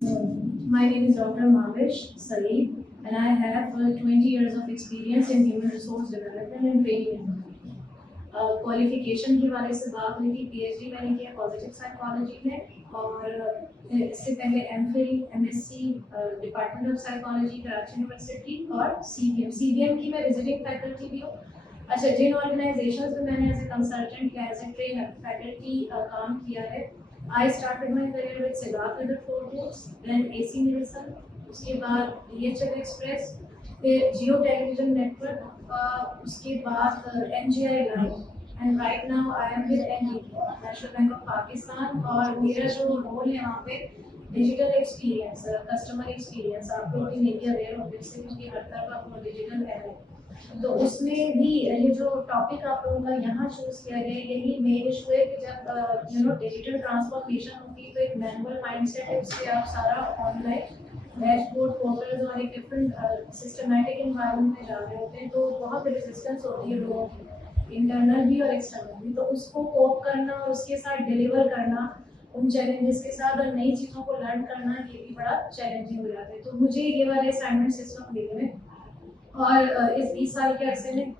My name is Dr. Mavish Saeed, and I have 20 years of experience in human resource development and training. Qualification के वाले से बात हुई थी, PhD मैंने किया पॉजिटिव साइकोलॉजी में, और इससे पहले MPhil MSc department of psychology Karachi university, और सीबीएम की मैं विजिटिंग फैकल्टी भी हूँ। अच्छा, जिन ऑर्गेनाइजेशंस में मैंने एज ए कंसल्टेंट या एज ए ट्रेनर फैकल्टी काम किया है, I started my career with Siddharth Leather Foods, then AC Nielsen, उसके बाद DHL Express, फिर Jio Television Network, उसके बाद NGI Live, and right now I am with NDP, National Bank of Pakistan, और मेरा जो रोल है वहाँ पे डिजिटल एक्सपीरियंस, कस्टमर एक्सपीरियंस, आप लोग भी मेरी अवेयर हो जिससे, क्योंकि हर तरफ आपको डिजिटल है, तो उसमें भी ये जो टॉपिक आप लोगों का यहाँ चूज किया गया, यही मेन इशू है कि जब डिजिटल ट्रांसफॉर्मेशन होती है तो एक मैनुअल माइंडसेट है, उससे आप सारा ऑनलाइन डैशबोर्ड पोर्टल्स और एक डिफरेंट सिस्टमैटिक एनवायरनमेंट में जा रहे होते हैं, तो बहुत रेजिस्टेंस होती है लोगों की, इंटरनल भी और एक्सटर्नल भी, तो उसको कोप करना और उसके साथ डिलीवर करना, उन चैलेंजेस के साथ और नई चीज़ों को लर्न करना, ये भी बड़ा चैलेंजिंग हो जाता है। तो मुझे ये वाले असाइनमेंट्स इस वक्त मिले हैं, और इस 20 साल के अरसे में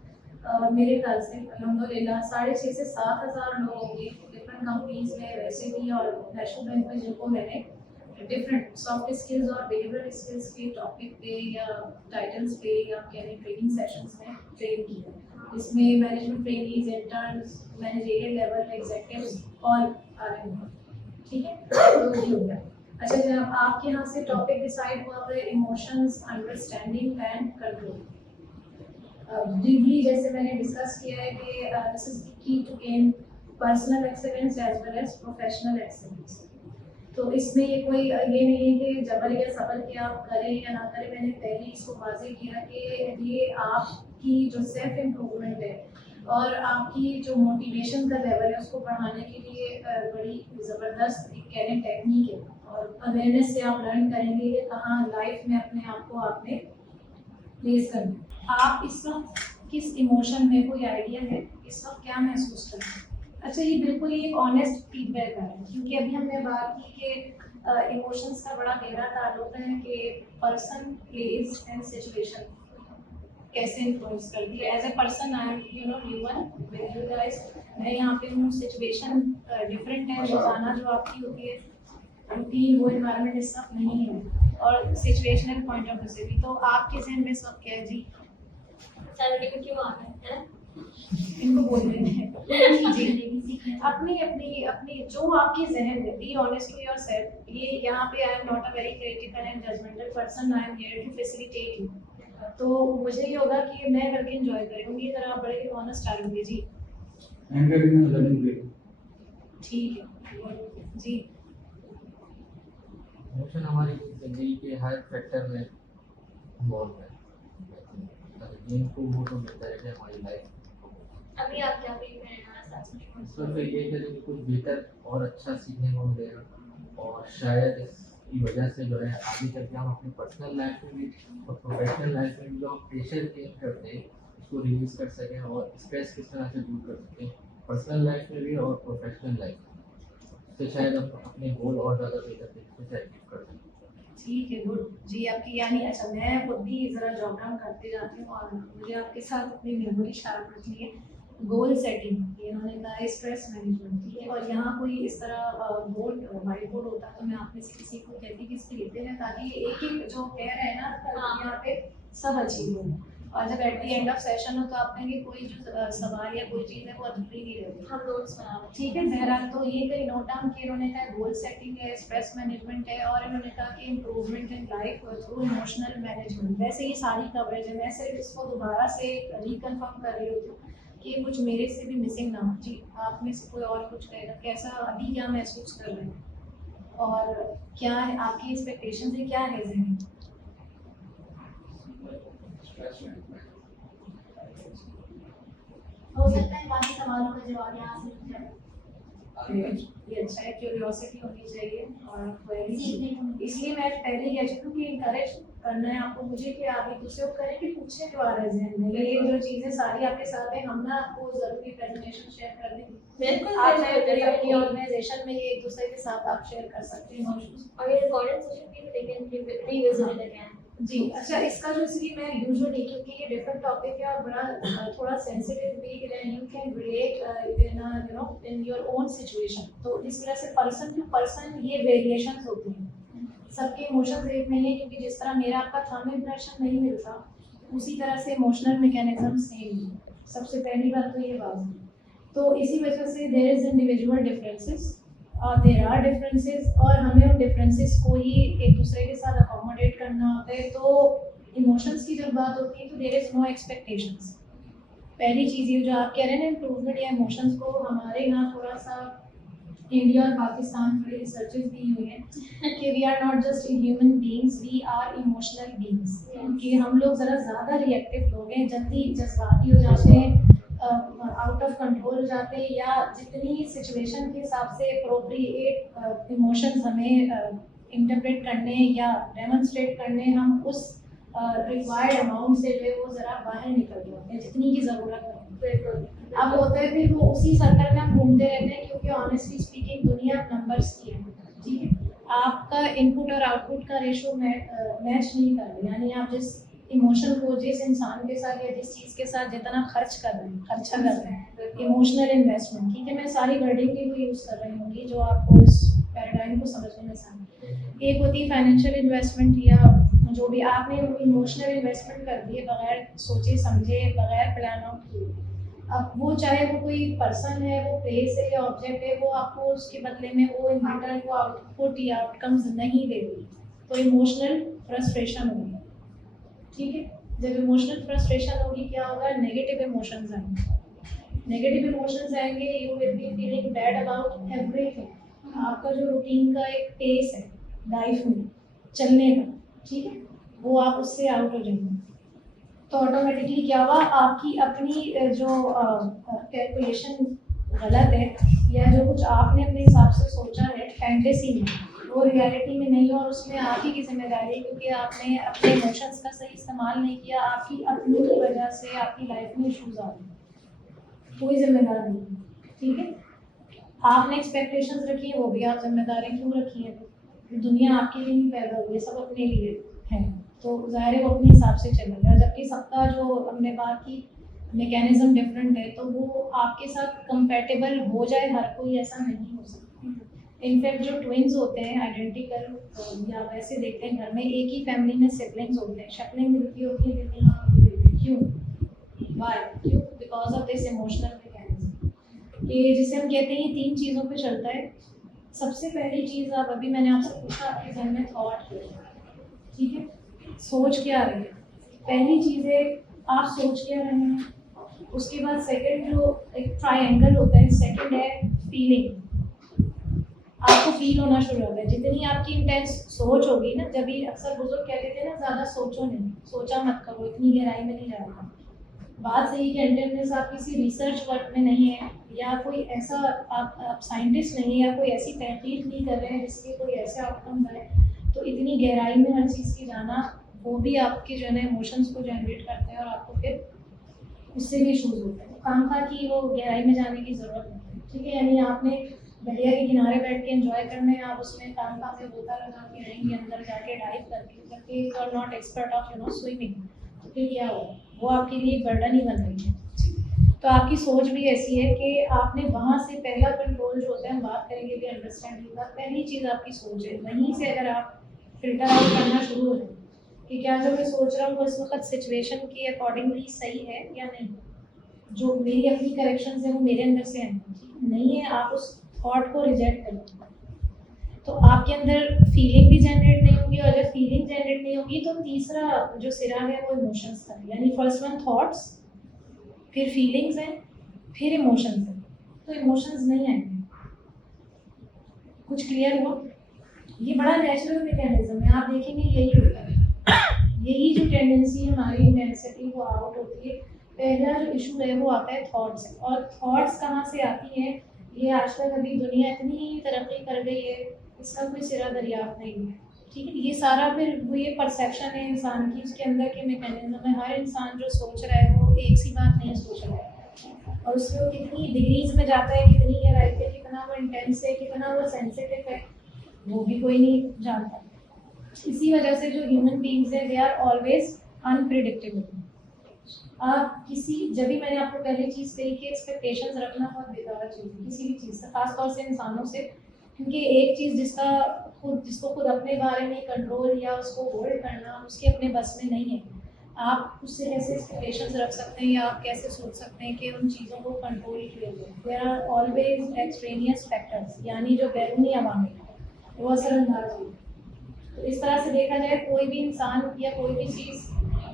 मेरे ख्याल से अल्हम्दुलिल्लाह 6,500 से 7,000 लोग होंगे डिफरेंट कंपनीज में, वैसे भी और नेशनल बैंक में, जिनको मैंने डिफरेंट सॉफ्ट स्किल्स और बिहेवियरल स्किल्स के टॉपिक पे या टाइटल्स पे या कहने ट्रेनिंग सेशंस में ट्रेन किया। इसमें management trainees, interns, managerial level executives और आरएम, ठीक है, तो ये हो गया। अच्छा जनाब, आपके यहाँ से टॉपिक डिसाइड हुआ है emotions, understanding and control. Briefly जैसे मैंने डिस्कस किया है कि this is the key to gain personal excellence as well as professional excellence. तो इसमें ये कोई ये नहीं है कि जबर या सबर के आप करें या ना करें, मैंने पहले इसको वाजे किया कि ये आपकी जो सेल्फ इम्प्रूवमेंट है और आपकी जो मोटिवेशन का लेवल है उसको बढ़ाने के लिए बड़ी ज़बरदस्त एक कहने टेक्निक है, और अवेयरनेस से आप लर्न करेंगे कि कहाँ लाइफ में अपने आप को आपने प्लेस करना। आप इस वक्त किस इमोशन में, कोई आइडिया है इस वक्त क्या महसूस कर रहे हैं? अच्छा, ये बिल्कुल ही एक ऑनेस्ट फीडबैक है, क्योंकि अभी हमने बात की कि इमोशंस का बड़ा गहरा ताल्लुक है कि पर्सन, प्लेस एंड सिचुएशन कैसे इन्फ्लुएंस करती है। As a person I am human with you guys, मैं यहाँ पे हूँ, सिचुएशन डिफरेंट है, रोजाना जो आपकी होती है रूटीन, वो एनवायरनमेंट इस वक्त नहीं है, और सिचुएशनल पॉइंट ऑफ व्यू से भी। तो आपके जहन में इस वक्त क्या है जी? सैलरी क्यों आ रहा है, इनको बोल देते हैं जी, अपनी अपनी अपनी जो आपके जहन में, बी ऑनेस्ट टू योरसेल्फ। ये यहाँ पे I am not a very critical and judgmental person, I am here to facilitate you. तो मुझे ये होगा कि मैं करके एंजॉय करूंगी अगर आप बड़े ऑनेस्ट आ रहे जी। ठीक है जी। इमोशन हमारी जिंदगी के हर फैक्टर में इन्वॉल्व है, इनको वो तो मिलता है कि हमारी लाइफ। अभी आप क्या देख रहे हैं तो ये है कि कुछ बेहतर और अच्छा सीखने को मिलेगा, और शायद इसकी वजह से जो है आगे चल के हम अपनी पर्सनल लाइफ में भी और प्रोफेशनल लाइफ में भी जो हम प्रेशर गेन करते हैं उसको रिलीज कर सकें, और स्ट्रेस किस तरह से दूर कर सकें पर्सनल लाइफ में भी और प्रोफेशनल लाइफ में, तो शायद हम अपने गोल और ज़्यादा बेहतर तरीके से अचीव कर सकें। ठीक है, गुड जी आपकी। यानी अच्छा, मैं खुद भी ज़रा जॉब डाउन करते जाती हूँ और मुझे आपके साथ अपनी मेमोरी शेयर करनी है। गोल सेटिंग, ये उन्होंने कहा स्ट्रेस मैनेजमेंट, ठीक है, और यहाँ कोई इस तरह बोर्ड वाइट बोर्ड होता तो मैं आप में से किसी को कहती कि इसकी लेते हैं, ताकि एक एक जो कह रहे हैं ना यहाँ पे सब अचीव हो, और जब at the end of session हो तो आप कहेंगे कोई जो सवाल या कोई चीज़ है वो अधूरी नहीं रहती, हम नोट्स बना, ठीक है। बहरहाल तो ये कई नोट डाउन किए उन्होंने कहा गोल सेटिंग है, स्ट्रेस मैनेजमेंट है, और इन्होंने कहा कि improvement in life through emotional management. वैसे ये सारी कवरेज है, मैं सिर्फ इसको दोबारा से रिकन्फर्म कर रही होती हूँ कि कुछ मेरे से भी मिसिंग ना हो। जी, आप में से कोई और कुछ कहेगा, कैसा अभी क्या महसूस कर रहे हैं और क्या है आपकी एक्सपेक्टेशन है, क्या है जहन? हो सकता है बाकी सवालों का जवाब यहाँ से मिल जाए। ये अच्छा है, क्यूरियोसिटी होनी चाहिए और query। सीखने को मिलता है। इसलिए मैं पहले कह चुकी हूँ कि इंकरेज करना है आपको मुझे कि आप एक दूसरे को करें कि पूछे क्यों आ रहा है जहन में, ये जो चीजें सारी आपके साथ है, हम ना आपको जरूरी प्रेजेंटेशन शेयर कर देंगे, बिल्कुल आप चाहे बिल्कुल पूरी अपनी बिल्कुल। ऑर्गेनाइजेशन में ये एक दूसरे के साथ आप शेयर कर सकते हैं इमोशंस। और ये रिकॉर्डेड सेशन भी they can revisit it again। जी अच्छा, इसका जो इसलिए मैं यूजुअली, क्योंकि ये डिफरेंट टॉपिक है और बड़ा थोड़ा सेंसिटिव भी है, you can relate in you know in your own situation, तो इस तरह से पर्सन टू पर्सन ये वेरिएशंस होते हैं, सबके इमोशंस एक नहीं है, क्योंकि जिस तरह मेरा आपका थंब इंप्रेशन नहीं मिलता उसी तरह से इमोशनल मैकेनिज्म सेम है। सबसे पहली बात तो ये बात है, तो इसी वजह से देयर इज इंडिविजुअल डिफरेंसेस और देयर आर डिफरेंसेस, और हमें उन डिफरेंसेस को ही एक दूसरे के साथ अकोमोडेट करना होता है। तो इमोशंस की जब बात होती है तो देयर इज नो एक्सपेक्टेशंस। पहली चीज़ ये जो आप कह रहे हैं ना इम्प्रूवमेंट या इमोशंस को, हमारे यहाँ थोड़ा सा इंडिया और पाकिस्तान थोड़ी रिसर्चेस दी हुई हैं कि we are not just human beings, we are emotional beings, कि हम लोग ज़रा ज़्यादा रिएक्टिव लोग हैं, जल्दी जज्बाती हो जाते हैं, आउट ऑफ कंट्रोल हो जाते हैं, या जितनी सिचुएशन के हिसाब से अप्रोप्रिएट इमोशंस हमें इंटरप्रेट करने या डेमोन्स्ट्रेट करने, हम उस रिक्वायर्ड अमाउंट से जो है वो ज़रा बाहर निकल जाते हैं जितनी की ज़रूरत है। बिल्कुल। अब होता है फिर वो उसी सर्कल में हम घूमते रहते हैं, क्योंकि ऑनेस्टली स्पीकिंग दुनिया नंबर्स की है, ठीक है, आपका इनपुट और आउटपुट का रेशो मैच नहीं कर रहा, यानी आप जिस इमोशन को जिस इंसान के साथ या जिस चीज़ के साथ जितना खर्चा कर रहे हैं, इमोशनल इन्वेस्टमेंट, ठीक है, मैं सारी वर्डिंग भी यूज़ कर रही हूँगी जो आपको इस पैराडाइम को समझने में आसान है। एक होती है फाइनेंशियल इन्वेस्टमेंट, या जो भी आपने इमोशनल इन्वेस्टमेंट कर दिए बगैर सोचे समझे, बगैर प्लान आउट किए, अब वो चाहे वो कोई पर्सन है, वो प्लेस है या ऑब्जेक्ट है, वो आपको उसके बदले में वो इन रिटर्न को आउटपुट या आउटकम्स नहीं दे रही, तो इमोशनल फ्रस्ट्रेशन होगी, ठीक है। जब इमोशनल फ्रस्ट्रेशन होगी क्या होगा, नेगेटिव इमोशंस आएंगे, नेगेटिव इमोशंस आएंगे, you will be feeling bad about everything, आपका जो रूटीन का एक पेस है लाइफ में चलने का, ठीक है, वो आप उससे आउट हो जाएंगे, तो ऑटोमेटिकली क्या हुआ, आपकी अपनी जो कैलकुलेशन गलत है, या जो कुछ आपने अपने हिसाब से सोचा है फैंटेसी में, वो रियलिटी में नहीं, और उसमें आप ही की जिम्मेदारी है, क्योंकि आपने अपने इमोशंस का सही इस्तेमाल नहीं किया, आपकी अपनी की वजह से आपकी लाइफ में इशूज़ आ गए, कोई जिम्मेदार नहीं, ठीक है। आपने एक्सपेक्टेशंस रखी हैं, वो भी आप जिम्मेदार हैं, क्यों रखी हैं, दुनिया आपके लिए नहीं पैदा हुई है, सब अपने लिए है, तो ज़ाहिर है वो अपने हिसाब से चलेगा, जबकि सबका जो हमने बात की मैकेनिज्म डिफरेंट है, तो वो आपके साथ कंपैटिबल हो जाए, हर कोई ऐसा नहीं हो सकता। इनफैक्ट जो ट्विन्स होते हैं आइडेंटिकल, या वैसे देखते हैं घर में एक ही फैमिली में सिबलिंग्स होते हैं, शक्लें मिलती होती हैं लेकिन हाँ मिलती, क्यों, वाई, क्यों, because of this emotional mechanism, ये जिसे हम कहते हैं 3 चीज़ों पे चलता है। सबसे पहली चीज़, आप अभी मैंने आपसे पूछा आपके घर में थॉट, ठीक है, सोच क्या रहे हैं, पहली चीज़ है आप सोच क्या रहे हैं, उसके बाद सेकंड जो एक ट्रायंगल होता है, सेकंड है फीलिंग, आपको फील होना शुरू होता है, जितनी आपकी इंटेंस सोच होगी ना, जब भी अक्सर बुजुर्ग कहते थे ना ज़्यादा सोचो नहीं, सोचा मत करो, इतनी गहराई में नहीं जाना, बात सही कि अटेंडेंस आप किसी रिसर्च वर्क में नहीं है, या कोई ऐसा आप साइंटिस्ट नहीं है, या कोई ऐसी तहकीक नहीं कर रहे हैं जिसके कोई ऐसे आउटकम आए, तो इतनी गहराई में हर चीज़ की जाना, वो भी आपके जो है ना इमोशंस को जनरेट करते हैं, और आपको फिर उससे भी इशूज़ होते हैं, काम था कि वो गहराई में जाने की ज़रूरत नहीं है, ठीक है, यानी आपने दरिया के किनारे बैठ के एंजॉय करना है, आप उसमें काम में गोता लगा के रहेंगे अंदर जाके डाइव करके, जबकि you are not expert of you know swimming, तो फिर क्या होगा, वो आपके लिए बर्डन ही बन रही है। तो आपकी सोच भी ऐसी है कि आपने वहाँ से पहला कंट्रोल जो होता है, हम बात करेंगे भी अंडरस्टैंडिंग का, पहली चीज़ आपकी सोच है, वहीं से अगर आप फिल्टर आउट करना शुरू हो जाए कि क्या जो मैं सोच रहा हूँ वो इस वक्त सिचुएशन के अकॉर्डिंगली सही है या नहीं, जो मेरी अपनी करेक्शंस हैं वो मेरे अंदर से हैं, नहीं है, आप उस थॉट को रिजेक्ट करें, तो आपके अंदर फीलिंग भी जनरेट नहीं होगी, और जब फीलिंग जनरेट नहीं होगी तो तीसरा जो सिरा है वो इमोशंस का, यानी फर्स्ट वन थॉट्स, फिर फीलिंग्स हैं, फिर इमोशंस हैं, तो इमोशंस नहीं आएंगे। कुछ क्लियर हुआ? ये बड़ा नेचुरल मैकेनिज्म है, आप देखेंगे यही होता है, यही जो टेंडेंसी हमारी इंटेंसिटी वो आउट होती है। पहला जो इशू है वो आता है थॉट्स से, और थॉट्स कहाँ से आती हैं, ये आज तक अभी दुनिया इतनी तरक्की कर गई है, इसका कोई सिरा दरियाफ्त नहीं है। ठीक है, ये सारा फिर वो ये परसेप्शन है इंसान की, उसके अंदर के मैकेनिज्म है। हर इंसान जो सोच रहा है वो एक सी बात नहीं सोच रहा है, और उसमें वो कितनी डिग्रीज में जाता है, कितनी गहराई पे, कितना वो इंटेंस है, कितना वो सेंसिटिव है, वो भी कोई नहीं जानता। इसी वजह से जो ह्यूमन बीइंग्स हैं, दे आर ऑलवेज अनप्रिडिक्टेबल। आप किसी, जब भी मैंने आपको पहली चीज़ कही कि एक्सपेक्टेशंस रखना बहुत बेकार चीज़ है किसी भी चीज़ से, खासतौर से इंसानों से, क्योंकि एक चीज़ जिसको खुद अपने बारे में कंट्रोल या उसको होल्ड करना उसके अपने बस में नहीं है। आप उससे कैसे एक्सपेक्टेशंस रख सकते हैं या आप कैसे सोच सकते हैं कि उन चीज़ों को कंट्रोल किया जाए। There are always extraneous factors, यानी जो बैरूनी अवामिल वो असरअंदाज हुई। तो इस तरह से देखा जाए कोई भी इंसान या कोई भी चीज़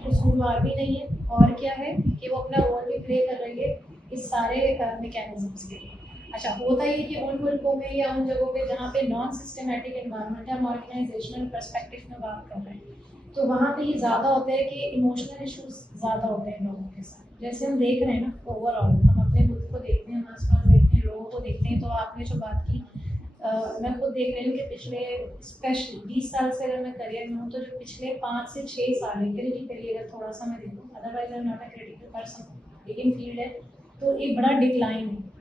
कसूरवार भी नहीं है, और क्या है कि वो अपना रोल भी प्ले कर रही है इस सारे मैकेनिज्म्स के। अच्छा, होता ही है कि उन मुल्कों में या उन जगहों पे जहाँ पे नॉन सिस्टमेटिक एनवायरनमेंट है, हम ऑर्गेनाइजेशनल पर्सपेक्टिव में बात कर रहे हैं, तो वहाँ पे ये ज़्यादा होता है कि इमोशनल इश्यूज ज़्यादा होते हैं लोगों के साथ। जैसे हम देख रहे हैं ना, ओवरऑल हम अपने मुल्क को देखते हैं, हम आसपास देखते हैं, लोगों को देखते हैं, तो आपने जो बात की, मैं खुद देख रही हूँ कि पिछले स्पेशली 20 साल से अगर मैं करियर में हूँ, तो जो पिछले 5 से 6 साल है क्रिटिकली, अगर थोड़ा सा मैं देखूँ, otherwise I am not a critical person, लेकिन फील्ड है, तो एक बड़ा डिक्लाइन है।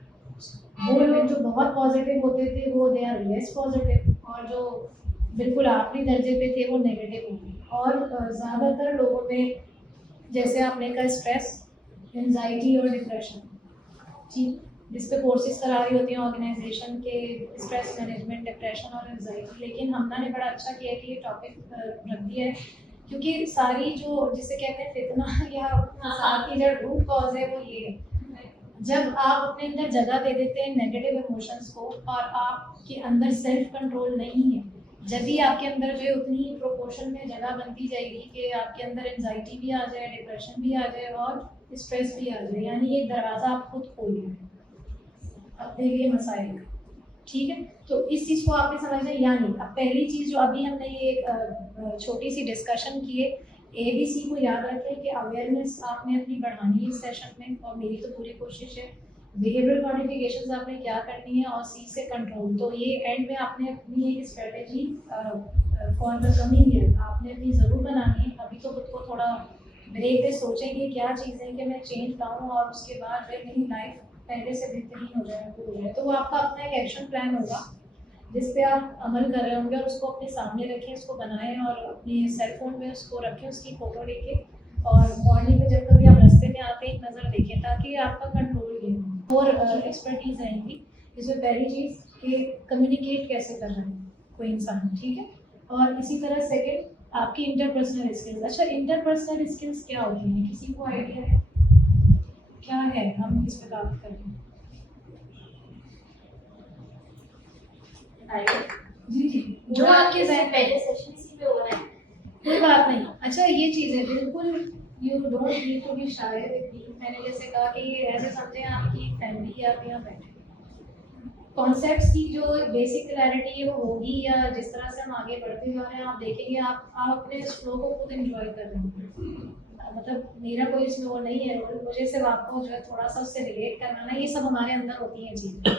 वो लोग जो बहुत पॉजिटिव होते थे वो दे आर लेस पॉजिटिव, और जो बिल्कुल आखिरी दर्जे पे थे वो नेगेटिव हो गए। और ज़्यादातर लोगों में, जैसे आपने कहा, स्ट्रेस, एंजाइटी और डिप्रेशन, ठीक, जिस पे कोर्सेज करा रही होती हैं ऑर्गेनाइजेशन के, स्ट्रेस मैनेजमेंट, डिप्रेशन और एंजाइटी। लेकिन हमना ने बड़ा अच्छा किया कि ये टॉपिक रख दिया है, क्योंकि सारी जो जिसे कहते हैं फितना या साथ की जो रूट कॉज है वो ये है, जब आप अपने अंदर जगह दे देते हैं नेगेटिव इमोशंस को और आपके अंदर सेल्फ कंट्रोल नहीं है, जब भी आपके अंदर जो है उतनी ही प्रोपोर्शन में जगह बनती जाएगी कि आपके अंदर एंजाइटी भी आ जाए, डिप्रेशन भी आ जाए और स्ट्रेस भी आ जाए, यानी एक दरवाज़ा आप खुद खोल रहे हैं अपने लिए मसाइल का। ठीक है, तो इस चीज़ को आपने समझना है। यानी अब पहली चीज़ जो अभी हमने ये छोटी सी डिस्कशन की है, ABC को याद रखें कि अवेयरनेस आपने अपनी बढ़ानी है इस सेशन में, और मेरी तो पूरी कोशिश है। बिहेवियरल मॉडिफिकेशंस आपने क्या करनी है, और C से कंट्रोल। तो ये एंड में आपने अपनी एक strategy for the coming year आपने अपनी ज़रूर बनानी है। अभी तो खुद को थोड़ा ब्रेक दे, सोचेंगे क्या चीज़ें कि मैं चेंज लाऊँ, और उसके बाद जो है मेरी लाइफ पहले से बेहतरीन हो जाए, हो जाए। तो वो आपका अपना एक एक्शन प्लान होगा जिस पे आप अमल कर रहे होंगे, और उसको अपने सामने रखें, उसको बनाएं और अपने सेल फोन में उसको रखें, उसकी फ़ोटो लेके, और मॉर्निंग में जब कभी आप रास्ते में आते एक नज़र देखें, ताकि आपका कंट्रोल ये हो। और एक्सपर्टीज रहेंगी जिसमें पहली चीज़ कि कम्युनिकेट कैसे कर रहे हैं कोई इंसान, ठीक है। और इसी तरह सेकेंड, आपकी इंटरपर्सनल स्किल्स। अच्छा, इंटरपर्सनल स्किल्स क्या होती हैं, किसी को आइडिया है क्या है, हम इस पे बात करें? जी जी, जो आपके साथ पहले सेशन इसी पे हो रहा है, कोई बात नहीं। अच्छा, ये चीज़ है, बिल्कुल you don't need to be shy with me. मैंने जैसे कहा कि ये ऐसे समझें आपकी फैमिली, आप यहाँ बैठे, कॉन्सेप्ट्स की जो बेसिक क्लैरिटी है वो होगी, या जिस तरह से हम आगे बढ़ते जा रहे हैं आप देखेंगे आप अपने इस फ्लो को खुद एंजॉय कर रहे हैं। मतलब मेरा कोई इसमें वो नहीं है रोल, मुझे सिर्फ आपको जो है थोड़ा सा उससे रिलेट करना, ये सब हमारे अंदर होती हैं चीज़ें,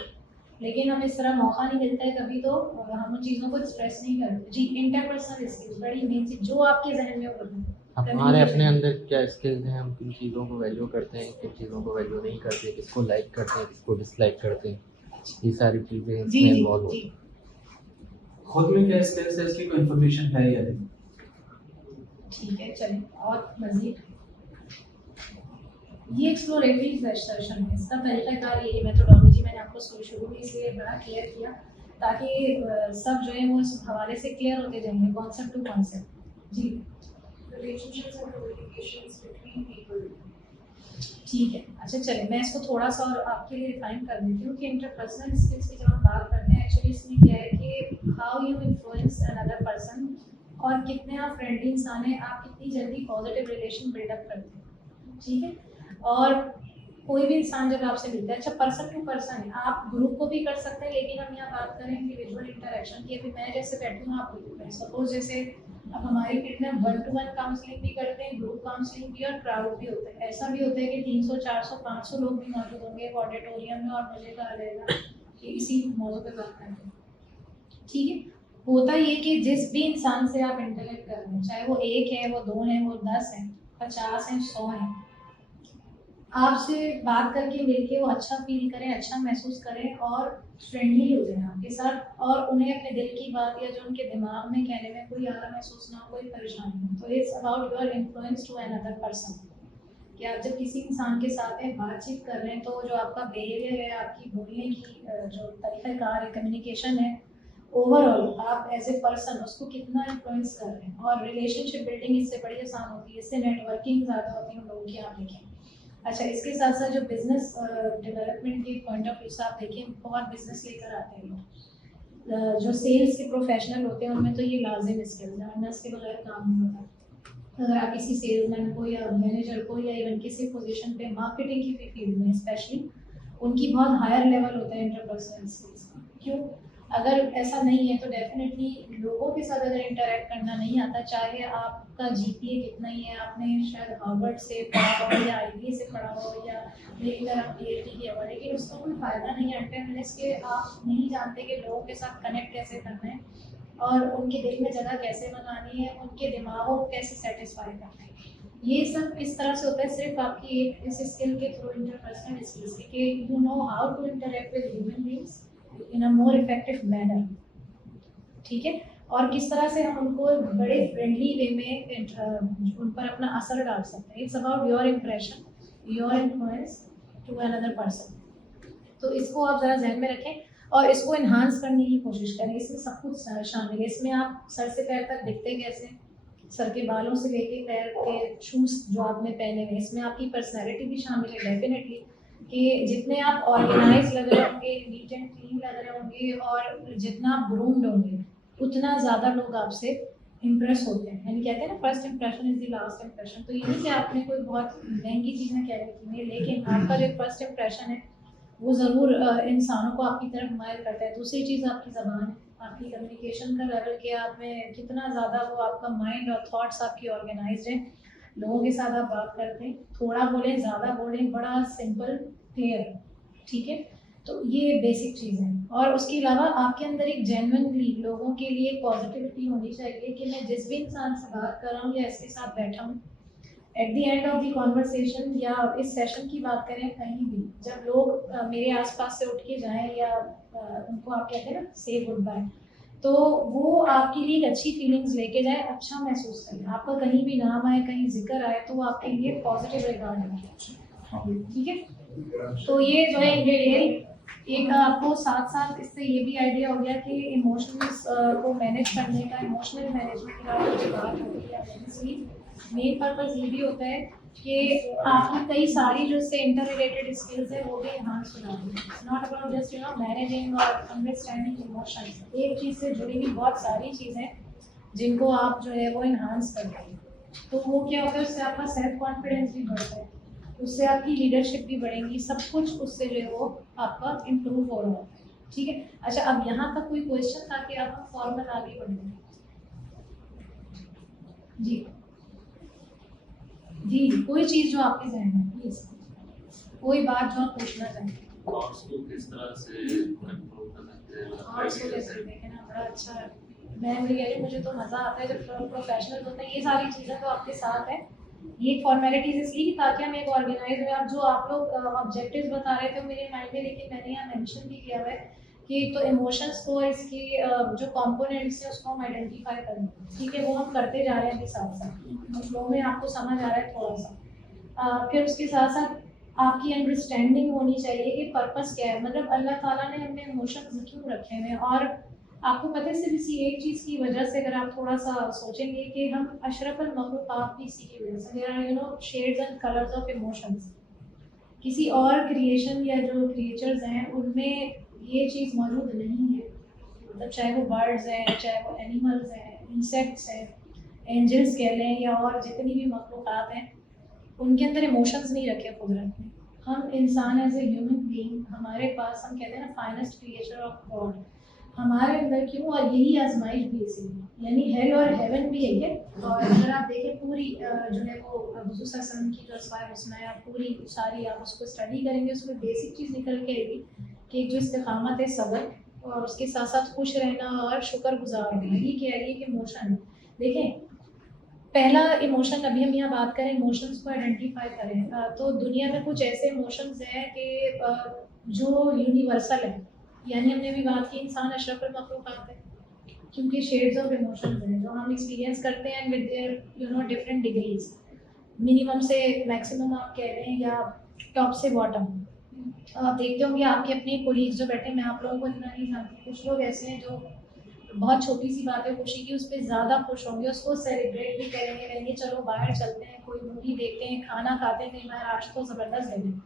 लेकिन हमें इस तरह मौका नहीं मिलता है कभी, तो हम उन चीज़ों को एक्सप्रेस नहीं करते। जी, इंटरपर्सनल स्किल्स बड़ी मेन चीज़ जो आपके जहन में हो। हमारे अपने अंदर क्या स्किल्स हैं, हम किन चीज़ों को वैल्यू करते हैं, किन चीज़ों को वैल्यू नहीं करते, किसको लाइक करते हैं, किसको डिसलाइक करते हैं, ये सारी चीज़ें जी इसमें जी इन्वॉल्व जी, होती हैं। खुद में क्या स्किल्स है इसकी कोई इन्फॉर्मेशन है या नहीं? ठीक है, चलिए और मज़ीद ये एक्सप्लोरेटरी सेशन है, इसका तरीक़ाकार यही मेथोडोलॉजी मैंने आपको शुरू में इसलिए बड़ा क्लियर किया ताकि सब जो है वो इस हवाले से क्लियर होते जाएंगे कॉन्सेप्ट टू कॉन्सेप्ट। जी, relationships and communications between people. ठीक है। अच्छा, चलिए मैं इसको थोड़ा सा और आपके लिए डिफाइन कर देती हूँ कि इंटरपर्सनल स्किल्स की जब हम बात करते हैं, एक्चुअली इसमें क्या है कि how you influence another person, और कितने आप फ्रेंडली इंसान हैं, आप कितनी जल्दी पॉजिटिव रिलेशन बिल्डअप करते हैं, ठीक है। और कोई भी इंसान जब आपसे मिलता है, अच्छा पर्सन टू पर्सन है, आप ग्रुप को भी कर सकते हैं, लेकिन हम यहाँ बात करें इंडिविजुअल इंटरेक्शन की। अभी मैं जैसे बैठी हूँ, आप सपोज जैसे अब हमारी किट में 1-to-1 काउंसलिंग भी करते हैं, ग्रुप काउंसलिंग भी, और क्राउड भी होता है। ऐसा भी होता है कि 300, 400, 500 लोग भी मौजूद होंगे एक ऑडिटोरियम में और मुझे कहा जाएगा कि इसी मौजूद पे बात करते हैं। ठीक है, होता ये कि जिस भी इंसान से आप इंटरेक्ट कर रहे हैं, चाहे वो 1 है, वो 2 है, वो 10 है, 50 है, 100 है, आपसे बात करके मिलके वो अच्छा फील करें, अच्छा महसूस करें और फ्रेंडली हो जाए आपके साथ, और उन्हें अपने दिल की बात या जो उनके दिमाग में कहने में कोई आरा महसूस ना हो, कोई परेशानी हो। तो it's about your influence to another person, कि आप जब किसी इंसान के साथ में बातचीत कर रहे हैं तो जो आपका बिहेवियर है, आपकी बोलने की जो तरीक़ाकार है, कम्युनिकेशन है, ओवरऑल आप एज ए पर्सन उसको कितना इन्फ्लुएंस कर रहे हैं। और रिलेशनशिप बिल्डिंग इससे बड़ी आसान होती है, इससे नेटवर्किंग ज़्यादा होती है उन लोगों की, आप देखें। अच्छा, इसके साथ साथ जो बिजनेस डेवलपमेंट के पॉइंट ऑफ व्यू से आप देखें, बहुत बिजनेस लेकर आते हैं लोग। जो सेल्स के प्रोफेशनल होते हैं उनमें तो ये लाजिम स्किल्स है, वरना इसके बगैर काम नहीं होता। अगर आप किसी सेल्समैन को या मैनेजर को या इवन किसी पोजीशन पे मार्केटिंग की भी फील्ड में स्पेशली, उनकी बहुत हायर लेवल होता है इंटरपर्सनल स्किल्स का। क्यों? अगर ऐसा नहीं है तो डेफिनेटली लोगों के साथ अगर इंटरेक्ट करना नहीं आता, चाहे आपका जीपीए कितना ही है, आपने शायद हार्वर्ड से पढ़ा हो या आईबी से पढ़ा हो या मेरी तरह पीएचडी किया हुआ, लेकिन उसका कोई फ़ायदा नहीं है अनटिल के आप नहीं जानते कि लोगों के साथ कनेक्ट कैसे करना है और उनके दिल में जगह कैसे बनानी है, उनके दिमागों को कैसे सेटिस्फाई करना है। ये सब इस तरह से होता है सिर्फ आपकी एक इस स्किल के थ्रू, इंटरपर्सनल स्किल्स के, कि you know how to interact with human beings in a more effective manner. ठीक है, और किस तरह से हम उनको बड़े फ्रेंडली वे में उन पर अपना असर डाल सकते हैं। It's about your impression, your influence to another person. तो इसको आप ज़रा जहन में रखें और इसको इन्हांस करने की कोशिश करें। इसमें सब कुछ शामिल है। इसमें आप सर से पैर तक दिखते कैसे, सर के बालों से लेके पैर के शूज़ जो आपने पहने हुए, इसमें आपकी पर्सनैलिटी भी शामिल है डेफिनेटली, कि जितने आप ऑर्गेनाइज लग रहे होंगे, नीट एंड क्लीन लग रहे होंगे और जितना आप ग्रूम्ड होंगे, उतना ज़्यादा लोग आपसे इम्प्रेस होते हैं। यानी कहते हैं ना, first impression is the last impression. तो ये नहीं कि आपने कोई बहुत महंगी चीज़ें कैरी की हैं, लेकिन आपका जो फर्स्ट इंप्रेशन है वो ज़रूर इंसानों को आपकी तरफ माइल करता है। दूसरी चीज़ आपकी ज़बान है, आपकी कम्युनिकेशन का लेवल क्या, आप में कितना ज़्यादा वो आपका माइंड और थॉट्स आपकी ऑर्गेनाइज्ड हैं। लोगों के साथ आप बात करते हैं, थोड़ा बोलें, ज़्यादा बोलें, बड़ा सिंपल, क्लियर। ठीक है, तो ये बेसिक चीज़ है। और उसके अलावा आपके अंदर एक जेन्युइनली लोगों के लिए पॉजिटिविटी होनी चाहिए कि मैं जिस भी इंसान से बात कर रहा हूँ या इसके साथ बैठा हूँ, at the end of the conversation या इस सेशन की बात करें, कहीं भी जब लोग मेरे आसपास से उठ के जाएं या उनको आप कहते हैं ना से गुड बाय, तो वो आपके लिए एक अच्छी फीलिंग्स लेके जाए, अच्छा महसूस करें। आपका कहीं भी नाम आए, कहीं जिक्र आए, तो वो आपके लिए पॉजिटिव रिगार्ड है। ठीक है, तो ये जो है इंग्रेडिएंट एक आपको साथ साथ इससे ये भी आइडिया हो गया कि इमोशंस को मैनेज करने का, इमोशनल मैनेजमेंट का जो बात होती है, ऑब्वियसली मेन पर्पस ये भी होता है कि आपकी कई सारी जो इससे इंटर रिलेटेड स्किल्स है वो भी इन्हांस हो जाती है। It's not about just managing और अंडरस्टैंडिंग इमोशंस। एक चीज़ से जुड़ी हुई बहुत सारी चीज़ें जिनको आप जो है वो इन्हांस करते हैं, तो वो क्या होता है, उससे आपका सेल्फ कॉन्फिडेंस भी बढ़ता है, उससे आपकी लीडरशिप भी बढ़ेगी, सब कुछ उससे जो है वो आपका इम्प्रूव हो रहा है। ठीक है, अच्छा, अब यहाँ तक कोई क्वेश्चन था कि आप फॉर्मल आगे बढ़ेंगे? जी जी, कोई चीज़ जो आपके जहन में, प्लीज कोई बात जो आप पूछना चाहें। थॉट्स को किस तरह से कंट्रोल कर सकते हैं? थॉट्स को जैसे देखें ना, बड़ा अच्छा है। मैं रियली, मुझे तो मज़ा आता है जब प्रोफेशनल होते हैं। ये सारी चीज़ें तो आपके साथ हैं, ये फॉर्मेलिटीज इसलिए ताकि हम एक ऑर्गेनाइज में, आप जो आप लोग ऑब्जेक्टिव्स बता रहे थे मेरे माइंड में, लेकिन मैंने यहाँ मेंशन भी किया हुआ है कि तो इमोशंस को, इसकी जो कंपोनेंट्स हैं उसको हम आइडेंटिफाई करें। ठीक है, वो हम करते जा रहे हैं अभी साथ साथ, फ्लो में आपको समझ आ रहा है थोड़ा सा। फिर उसके साथ साथ आपकी अंडरस्टैंडिंग होनी चाहिए कि पर्पस क्या है, मतलब अल्लाह ताला ने हमें इमोशंस क्यों रखे हैं। और आपको पता है सिर्फ इसी एक चीज़ की वजह से, अगर आप थोड़ा सा सोचेंगे कि हम अशरफुल मखलूक़ात भी इसी की वजह से, there are shades and colours of emotions. किसी और क्रिएशन या जो क्रिएचर्स हैं उनमें ये चीज़ मौजूद नहीं है। मतलब चाहे वो बर्ड्स हैं, चाहे वो एनिमल्स हैं, इंसेक्ट्स हैं, एंजल्स कह लें, या और जितनी भी मखलूक़ात हैं, उनके अंदर इमोशंस नहीं रखे कुदरत ने। हम इंसान एज ए ह्यूमन बीइंग, हमारे पास, हम कहते हैं ना फाइनेस्ट क्रिएचर ऑफ गॉड, हमारे अंदर क्यों, और यही आजमाइश भी इसीलिए, यानी हेल और हेवन भी है ये। और अगर आप देखें पूरी जो है वो हुज़ूर सल्लल्लाहु अलैहि वसल्लम की जो अस्माए हुस्ना है, आप पूरी सारी आप उसको स्टडी करेंगे, उसमें बेसिक चीज़ निकल के आएगी कि एक जो इस्तिकामत है सब्र, और उसके साथ साथ खुश रहना और शुक्रगुजार होना, ये क्या है, ये एक इमोशन है। देखें, पहला इमोशन, अभी हम यहाँ बात करें इमोशंस को आइडेंटिफाई करें, तो दुनिया में कुछ ऐसे इमोशंस हैं कि जो यूनिवर्सल है, यानी हमने भी बात की इंसान अशरफुल मखलूक़ात है, क्योंकि शेड्स ऑफ इमोशंस हैं जो हम एक्सपीरियंस करते हैं with their different degrees, minimum से मैक्सिमम आप कह रहे हैं, या टॉप से बॉटम। आप देखते होंगे आपके अपने कोलीग्स जो बैठे हैं, मैं आप लोगों को इतना नहीं जानती, कुछ लोग ऐसे हैं जो बहुत छोटी सी बात है खुशी की, उस पर ज़्यादा खुश होंगे, उसको सेलिब्रेट भी करेंगे, कहेंगे चलो बाहर चलते हैं, कोई मूवी देखते हैं, खाना खाते हैं, कहीं बाहर आज तो ज़बरदस्त दिन है।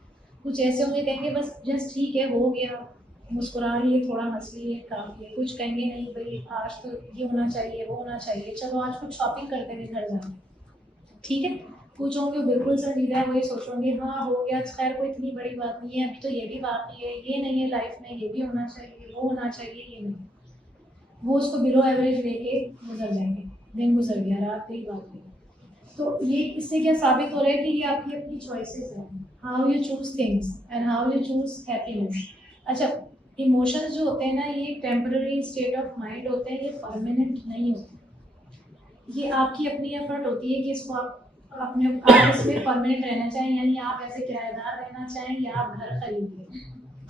कुछ ऐसे होंगे कहेंगे बस जस्ट ठीक है, हो गया, मुस्कुरा लिए, थोड़ा हंस लिए, काफ़ी है। कुछ कहेंगे नहीं भाई आज तो ये होना चाहिए, वो होना चाहिए, चलो आज कुछ शॉपिंग करते हुए घर जाना, ठीक है। कुछ होंगे बिल्कुल संजीदा, वही सोचोगे हाँ हो गया, खैर कोई इतनी बड़ी बात नहीं है, अभी तो ये भी बाकी है, ये नहीं है लाइफ में, ये भी होना चाहिए, वो होना चाहिए, ये नहीं, वो उसको बिलो एवरेज लेके गुजर जाएंगे, दिन गुजर गया, रात गई, बात गई। तो ये इससे क्या साबित हो रहा है कि ये आपकी अपनी चॉइसेस हैं, how you choose things and how you choose happiness. अच्छा, इमोशंस जो होते हैं ना, ये टेम्पररी स्टेट ऑफ माइंड होते हैं, ये परमानेंट नहीं होते। ये आपकी अपनी एफर्ट होती है कि इसको आप इसमें परमानेंट रहना चाहें, यानी आप ऐसे किराएदार रहना चाहें या आप घर खरीद लें,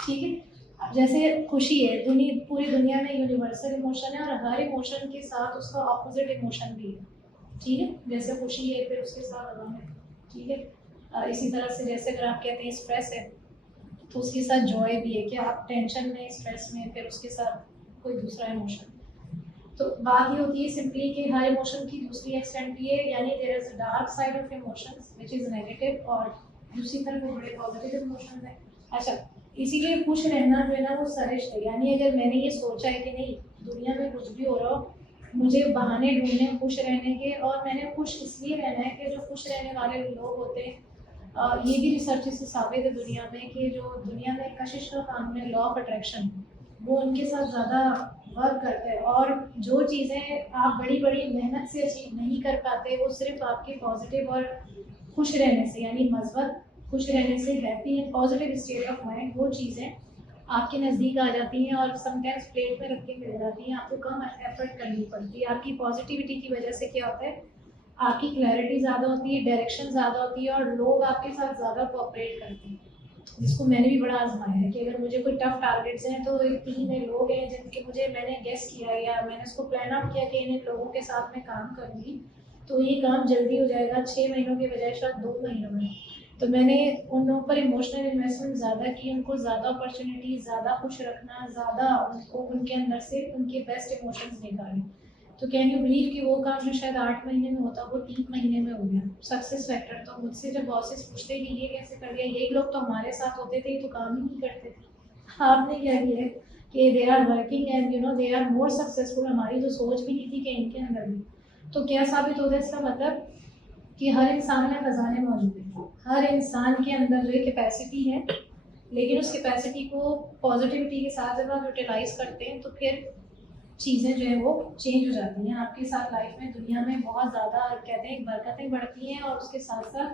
ठीक है। जैसे खुशी है, पूरी दुनिया में यूनिवर्सल इमोशन है, और हर इमोशन के साथ उसका ऑपोजिट इमोशन भी है, ठीक है। जैसे खुशी है, फिर उसके साथ गम है, ठीक है। इसी तरह से जैसे अगर आप कहते हैं स्ट्रेस है, तो उसके साथ जॉय भी है, कि आप टेंशन में, स्ट्रेस में, फिर उसके साथ कोई दूसरा इमोशन। तो बात ये होती है सिंपली कि हर इमोशन की दूसरी एक्सटेंट भी है, यानी there is a dark side of emotions which is negative, और दूसरी तरफ वो बड़े पॉजिटिव इमोशंस हैं। अच्छा, इसीलिए खुश रहना जो है ना वो सरिश्त है, यानी अगर मैंने ये सोचा है कि नहीं दुनिया में कुछ भी हो रहा हो, मुझे बहाने ढूंढने हैं खुश रहने के, और मैंने खुश इसलिए रहना है कि जो खुश रहने वाले लोग होते हैं, ये भी रिसर्च से साबित है दुनिया में कि जो दुनिया में कशिश का कानून है, लॉ ऑफ अट्रैक्शन, वो उनके साथ ज़्यादा वर्क करता है, और जो चीज़ें आप बड़ी बड़ी मेहनत से अचीव नहीं कर पाते, वो सिर्फ आपके पॉजिटिव और खुश रहने से, यानी मस्बत खुश रहने से, happy and positive state of mind, वो चीज़ें आपके नज़दीक आ जाती हैं, और समटाइम्स प्लेट में रख के मिल जाती हैं, आपको कम एफर्ट करनी पड़ती है। आपकी पॉजिटिविटी की वजह से क्या होता है, आपकी क्लैरिटी ज़्यादा होती है, डायरेक्शन ज़्यादा होती है, और लोग आपके साथ ज़्यादा कोऑपरेट करते हैं, जिसको मैंने भी बड़ा आजमाया है कि अगर मुझे कोई टफ टारगेट्स हैं, तो एक टीम में लोग हैं जिनके मैंने गेस किया या मैंने उसको प्लान आउट किया कि इन लोगों के साथ मैं काम करूँगी तो ये काम जल्दी हो जाएगा, 6 महीनों के बजाय शायद 2 महीनों में। तो मैंने उन लोगों पर इमोशनल इन्वेस्टमेंट ज़्यादा की, उनको ज़्यादा अपॉर्चुनिटी, ज़्यादा खुश रखना, ज़्यादा उनको उनके अंदर से उनके बेस्ट इमोशंस निकाले। तो कैन यू बिलीव कि वो काम जो शायद 8 महीने में होता वो 3 महीने में हो गया। Success factor. तो मुझसे जब बॉसेस पूछते कि ये कैसे कर दिया, यही लोग तो हमारे साथ होते थे, तो काम ही नहीं करते थे। आपने क्या किया है कि they are working and they are more successful. हमारी तो सोच भी नहीं थी कि इनके अंदर भी। तो क्या साबित होता है इसका मतलब कि हर इंसान में खजाने मौजूद हैं, हर इंसान के अंदर जो कैपेसिटी है, लेकिन उस कैपेसिटी को पॉजिटिविटी के साथ जब आप यूटिलाइज करते हैं तो फिर चीज़ें जो है वो चेंज हो जाती हैं आपके साथ। लाइफ में, दुनिया में बहुत ज़्यादा कहते हैं बरकतें बढ़ती हैं, और उसके साथ साथ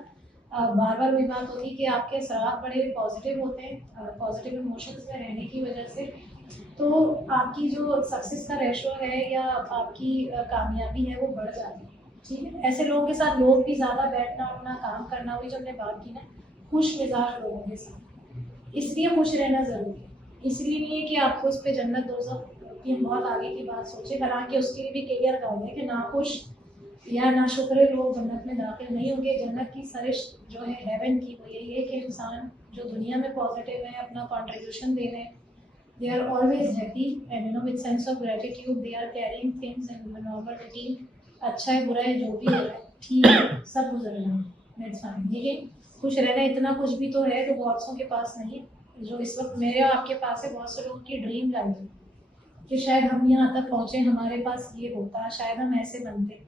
बार बार वही बात होती है कि आपके असरात बड़े पॉजिटिव होते हैं, पॉजिटिव इमोशंस में रहने की वजह से। तो आपकी जो सक्सेस का रेशो है या आपकी कामयाबी है वो बढ़ जाती है। ठीक है, ऐसे लोगों के साथ लोग भी ज़्यादा बैठना उठना काम करना, वही जो हमने बात की ना, खुश मिजाज लोगों के साथ। इसलिए खुश रहना ज़रूरी है, इसलिए नहीं है कि आपको उस पर जन्नत दोज़ख की हम बहुत आगे की बात सोचे, हालांकि उसके लिए भी क्लियर कर दें कि नाखुश या नाशुक्र लोग जन्नत में दाखिल नहीं होंगे। जन्नत की सरिश्त जो है हेवन की, वो यही है कि इंसान जो दुनिया में पॉजिटिव है, अपना कॉन्ट्रीब्यूशन दे रहे हैं, they are always happy and with sense of gratitude they are carrying things in normal routine। अच्छा है बुरा है जो भी हो रहा है ठीक है, सब गुजर रहा है, दैट्स फाइन। लेकिन खुश रहना इतना कुछ भी तो है जो बहुतों के पास नहीं है, जो इस वक्त मेरे और आपके पास है। बहुत से लोगों की ड्रीम लाइफ है कि शायद हम यहाँ तक पहुँचे, हमारे पास ये होता, शायद हम ऐसे बनते,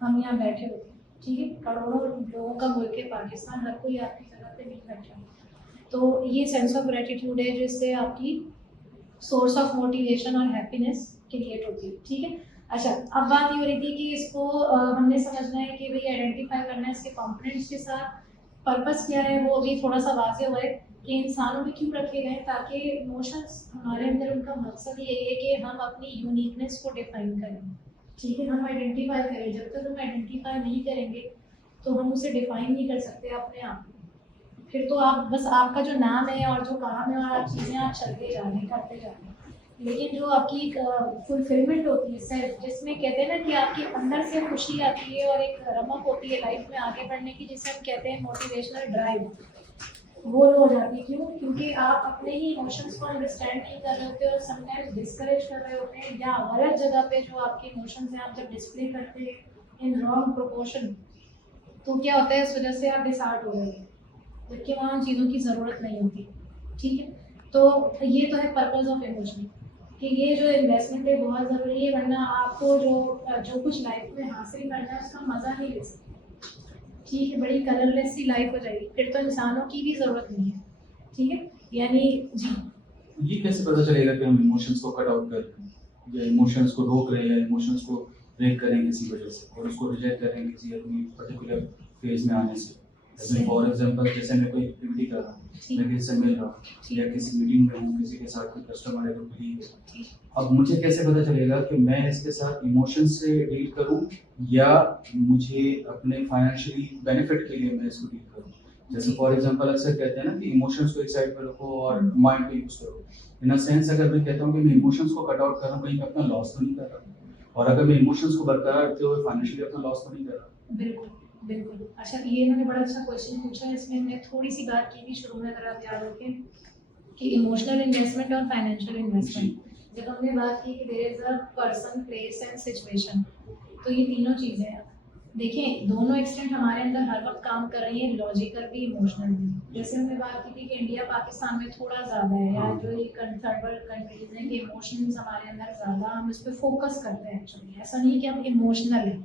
हम यहाँ बैठे होते। ठीक है, करोड़ों लोगों का मुल्क है पाकिस्तान, हर कोई आपकी जगह पे नहीं बैठा। तो ये सेंस ऑफ ग्रेटिट्यूड है जिससे आपकी सोर्स ऑफ मोटिवेशन और हैप्पीनेस क्रिएट होती है। ठीक है, अच्छा अब बात ये हो रही थी कि इसको हमने समझना है कि भाई आइडेंटिफाई करना है इसके कंपोनेंट्स के साथ, पर्पस क्या है वो अभी थोड़ा सा वाज़ेह हुआ है। कि इंसानों में क्यों रखे गए हैं, ताकि इमोशंस हमारे अंदर, उनका मकसद ये है कि हम अपनी यूनिकनेस को डिफाइन करें, ठीक है, हम आइडेंटिफाई करें। जब तक हम आइडेंटिफाई नहीं करेंगे तो हम उसे डिफाइन नहीं कर सकते अपने आप को। फिर तो आप बस आपका जो नाम है और जो काम है और आप चीज़ें आप चलते जा रहे हैं, करते जा रहे हैं, लेकिन जो आपकी फुलफिलमेंट होती है सेल्फ, जिसमें कहते हैं ना कि आपके अंदर से खुशी आती है और एक रमक होती है लाइफ में आगे बढ़ने की, जिसे हम कहते हैं मोटिवेशनल ड्राइव, वो हो जाती है। क्यों? क्योंकि आप अपने ही इमोशंस को अंडरस्टैंड नहीं कर रहे होते और समटाइम्स डिस्करेज कर रहे होते हैं, या गलत जगह पे जो आपके इमोशंस हैं आप जब डिस्प्ले करते हैं इन रॉन्ग प्रोपोर्शन, तो क्या होता है, इस वजह से आप डिसहार्ट हो रहे हैं, जबकि वहाँ उन चीज़ों की ज़रूरत नहीं होती, ठीक है। तो ये तो है पर्पस ऑफ इमोशन, कि ये जो इन्वेस्टमेंट है बहुत ज़रूरी है, वरना आपको जो कुछ लाइफ में हासिल करना है उसका मज़ा नहीं ले सकते, ठीक है। बड़ी कलरलेस सी लाइफ हो जाएगी, फिर तो इंसानों की भी ज़रूरत नहीं है, ठीक है। यानी जी, ये कैसे पता चलेगा कि हम इमोशंस को कट आउट कर रहे हैं या इमोशंस को रोक रहे हैं या इमोशंस को ब्रेक करें किसी वजह से और उसको रिजेक्ट करें किसी अपनी पर्टिकुलर फेज में आने से? फॉर एग्जांपल, जैसे मैं कोई एक्टिविटी कर रहा हूँ, मैं किसी से मिल रहा हूँ या किसी मीटिंग में हूँ, किसी के साथ कोई कस्टमर है तो डील है, अब मुझे कैसे पता चलेगा कि मैं इसके साथ इमोशंस से डील करूँ या मुझे अपने फाइनेंशियली बेनिफिट के लिए मैं इसको डील करूँ? जैसे फॉर एग्जांपल अक्सर कहते हैं ना कि इमोशंस को एक साइड पे रखो और माइंड को यूज करो। इन अ सेंस अगर मैं कहता हूँ कि मैं इमोशंस को कट आउट कर रहा हूँ, कहीं मैं अपना लॉस तो नहीं कर रहा, और अगर मैं इमोशंस को बरकरार रखते हुए फाइनेंशियली अपना लॉस तो नहीं कर रहा। बिल्कुल बिल्कुल। अच्छा, ये इन्होंने बड़ा अच्छा क्वेश्चन पूछा है, इसमें हमने थोड़ी सी बात की थी शुरू में, अगर आप याद रखें, कि इमोशनल इन्वेस्टमेंट और फाइनेंशियल इन्वेस्टमेंट, जब हमने बात की कि there is a person, place and situation, तो ये तीनों चीज़ें हैं। देखें, दोनों एक्सटेंट हमारे अंदर हर वक्त काम कर रही हैं, लॉजिकल भी, इमोशनल भी। जैसे हमने बात की थी कि इंडिया पाकिस्तान में थोड़ा ज़्यादा है, या जो ये थर्ड वर्ल्ड कंट्रीज हैं कि इमोशंस हमारे अंदर ज़्यादा, हम इस पर फोकस करते हैं। एक्चुअली ऐसा नहीं कि हम इमोशनल हैं,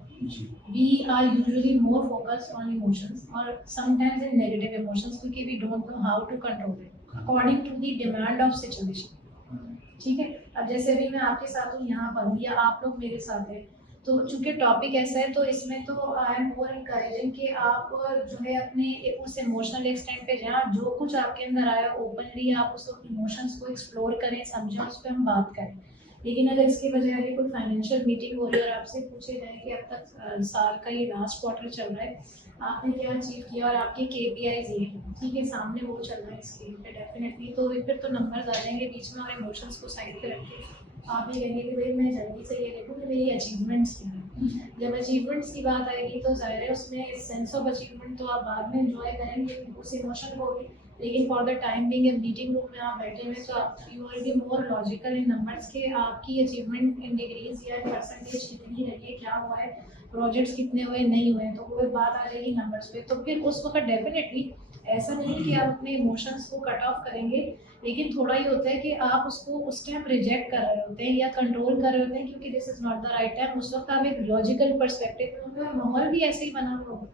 we are usually more focused on emotions और समटाइम्स इन नेगेटिव इमोशंस, क्योंकि we don't know how to control it according to the demand of situation, ठीक है। अब जैसे अभी मैं आपके साथ हूँ यहाँ पर, या आप लोग मेरे साथ हैं, तो चूंकि टॉपिक ऐसा है तो इसमें तो आई एम मोर इनकरेजिंग कि आप जो है अपने उस इमोशनल एक्सटेंट पे जहाँ जो कुछ आपके अंदर आया ओपनली आप उस इमोशंस को एक्सप्लोर करें, समझें, उस पर हम बात करें। लेकिन अगर इसके बजाय अभी कोई फाइनेंशियल मीटिंग हो रही है और आपसे पूछे जाए कि अब तक साल का ये लास्ट क्वार्टर चल रहा है, आपने क्या अचीव किया और आपके KPIs ये हैं, ठीक है, सामने वो चल रहा है स्क्रीन पे, डेफिनेटली तो फिर तो नंबर्स आ जाएंगे बीच में, और इमोशंस को साइड पे रख के आप ये कहेंगे कि भाई मैं जल्दी से ये देखूँ कि मेरी अचीवमेंट्स क्या है। जब अचीवमेंट्स की बात आएगी तो जाहिर है उसमें सेंस ऑफ अचीवमेंट तो आप बाद में एंजॉय करेंगे उस इमोशन को भी, लेकिन for the time being meeting room में आप बैठे हुए तो you will be more logical in numbers के आपकी अचीवमेंट इन डिग्रीज या परसेंटेज कितनी रही है, क्या हुआ है, प्रोजेक्ट्स कितने हुए, नहीं हुए, तो वो बात आ जाएगी नंबर्स पे। तो फिर उस वक्त डेफिनेटली ऐसा नहीं कि आप अपने इमोशंस को कट ऑफ करेंगे, लेकिन थोड़ा ही होता है कि आप उसको उस टाइम रिजेक्ट कर रहे होते हैं या कंट्रोल कर रहे होते हैं, क्योंकि this is not the right time. उस वक्त आप एक लॉजिकल पर्सपेक्टिव में, माहौल भी ऐसे ही बना हुआ होगा।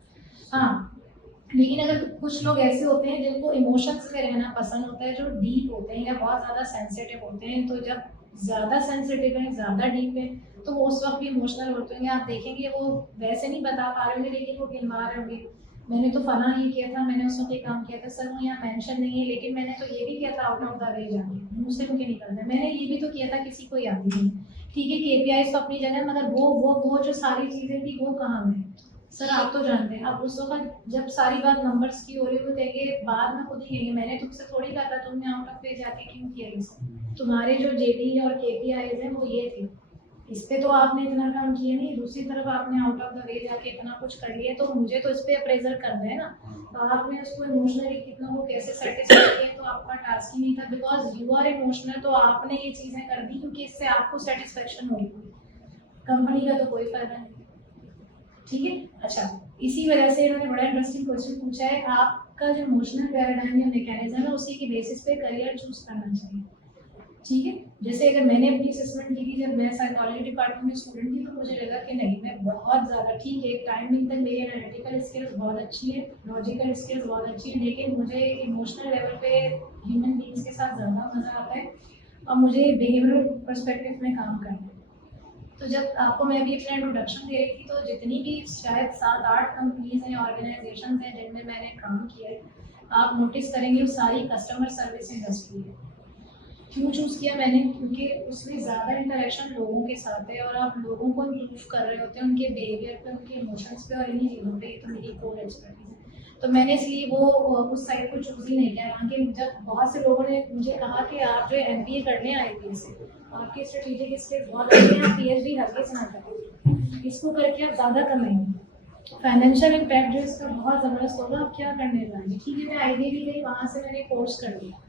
हाँ, लेकिन अगर कुछ लोग ऐसे होते हैं जिनको इमोशंस में रहना पसंद होता है, जो डीप होते हैं या बहुत ज़्यादा सेंसिटिव होते हैं, तो जब ज़्यादा सेंसिटिव है, ज़्यादा डीप है, तो वो उस वक्त भी इमोशनल होते होंगे। आप देखेंगे वो वैसे नहीं बता पा रहे होंगे, लेकिन वो गिनवा रहे होंगे, मैंने तो फला ये किया था, मैंने उस वक्त ये काम किया था, सर वो यहाँ मेंशन नहीं है, लेकिन मैंने तो ये भी किया था आउट ऑफ द वे जाके, मुँह से मुझे निकलता है, मैंने ये भी तो किया था, किसी को याद नहीं। ठीक है, KPIs तो अपनी जगह, मगर वो जो सारी चीज़ें थी वो कहाँ में, सर आप तो जानते हैं। अब उस वक्त जब सारी बात नंबर्स की हो रही हो, कहेंगे बाद में खुद ही कहेंगे मैंने तुमसे थोड़ी कहा था, तुमने आउट ऑफ पे जाके क्यों किया ये सब, तुम्हारे जो JD और KPIs हैं वो ये थे, इस पे तो आपने इतना काम किया नहीं, दूसरी तरफ आपने आउट ऑफ द वे जाके इतना कुछ कर लिया, तो मुझे तो इस पे अप्रेजल करना है ना। तो आपने उसको इमोशनली कितना वो कैसे सेटिस्फाई किया, तो आपका टास्क ही नहीं था, बिकॉज यू आर इमोशनल, तो आपने ये चीज़ें कर दी क्योंकि इससे आपको सेटिस्फेक्शन हो रही है, कंपनी का तो कोई फायदा नहीं, ठीक है। अच्छा, इसी वजह से इन्होंने बड़ा इंटरेस्टिंग क्वेश्चन पूछा है, आपका जो इमोशनल पैराडाइम या मैकेनिज्म है उसी की बेसिस पे करियर चूज करना चाहिए, ठीक है। जैसे अगर मैंने अपनी असेसमेंट की थी जब मैं साइकोलॉजी डिपार्टमेंट में स्टूडेंट थी, तो मुझे लगा कि नहीं, मैं बहुत ज़्यादा, ठीक है, एक टाइमिंग तक मेरी एनालिटिकल स्किल्स बहुत अच्छी है, लॉजिकल स्किल्स बहुत अच्छी है, लेकिन मुझे इमोशनल लेवल पे ह्यूमन बींग्स के साथ ज़्यादा मज़ा आता है और मुझे बिहेवियरल पर्सपेक्टिव में काम करना है। तो जब आपको मैं अभी अपना इंट्रोडक्शन दे रही थी, तो जितनी भी शायद 7-8 कंपनीज हैं, ऑर्गेनाइजेशन हैं जिनमें मैंने काम किया है, आप नोटिस करेंगे वो सारी कस्टमर सर्विस इंडस्ट्री है। क्यों चूज़ किया मैंने? क्योंकि उसमें ज़्यादा इंटरेक्शन लोगों के साथ है और आप लोगों को इम्प्रूव कर रहे होते हैं उनके बिहेवियर पे, उनके इमोशंस पे और इन्हीं चीज़ों पे। तो मेरी कोर एक्सपर्टीज है, तो मैंने इसलिए वो उस साइड को चूज़ ही नहीं किया। हालांकि जब बहुत से लोगों ने मुझे कहा कि आप जो MBA करने आए थे से आपकी स्ट्रेटेजिक स्किल्स बहुत अच्छी हैं, आप PhD हल्के से ना करें, इसको करके आप ज़्यादा कमाएंगे, फाइनेंशियल इम्पैक्ट जो इसका बहुत ज़बरदस्त होगा। आप क्या करने जाएंगे? ठीक है, मैं IB भी गई, वहाँ से मैंने कोर्स कर लिया,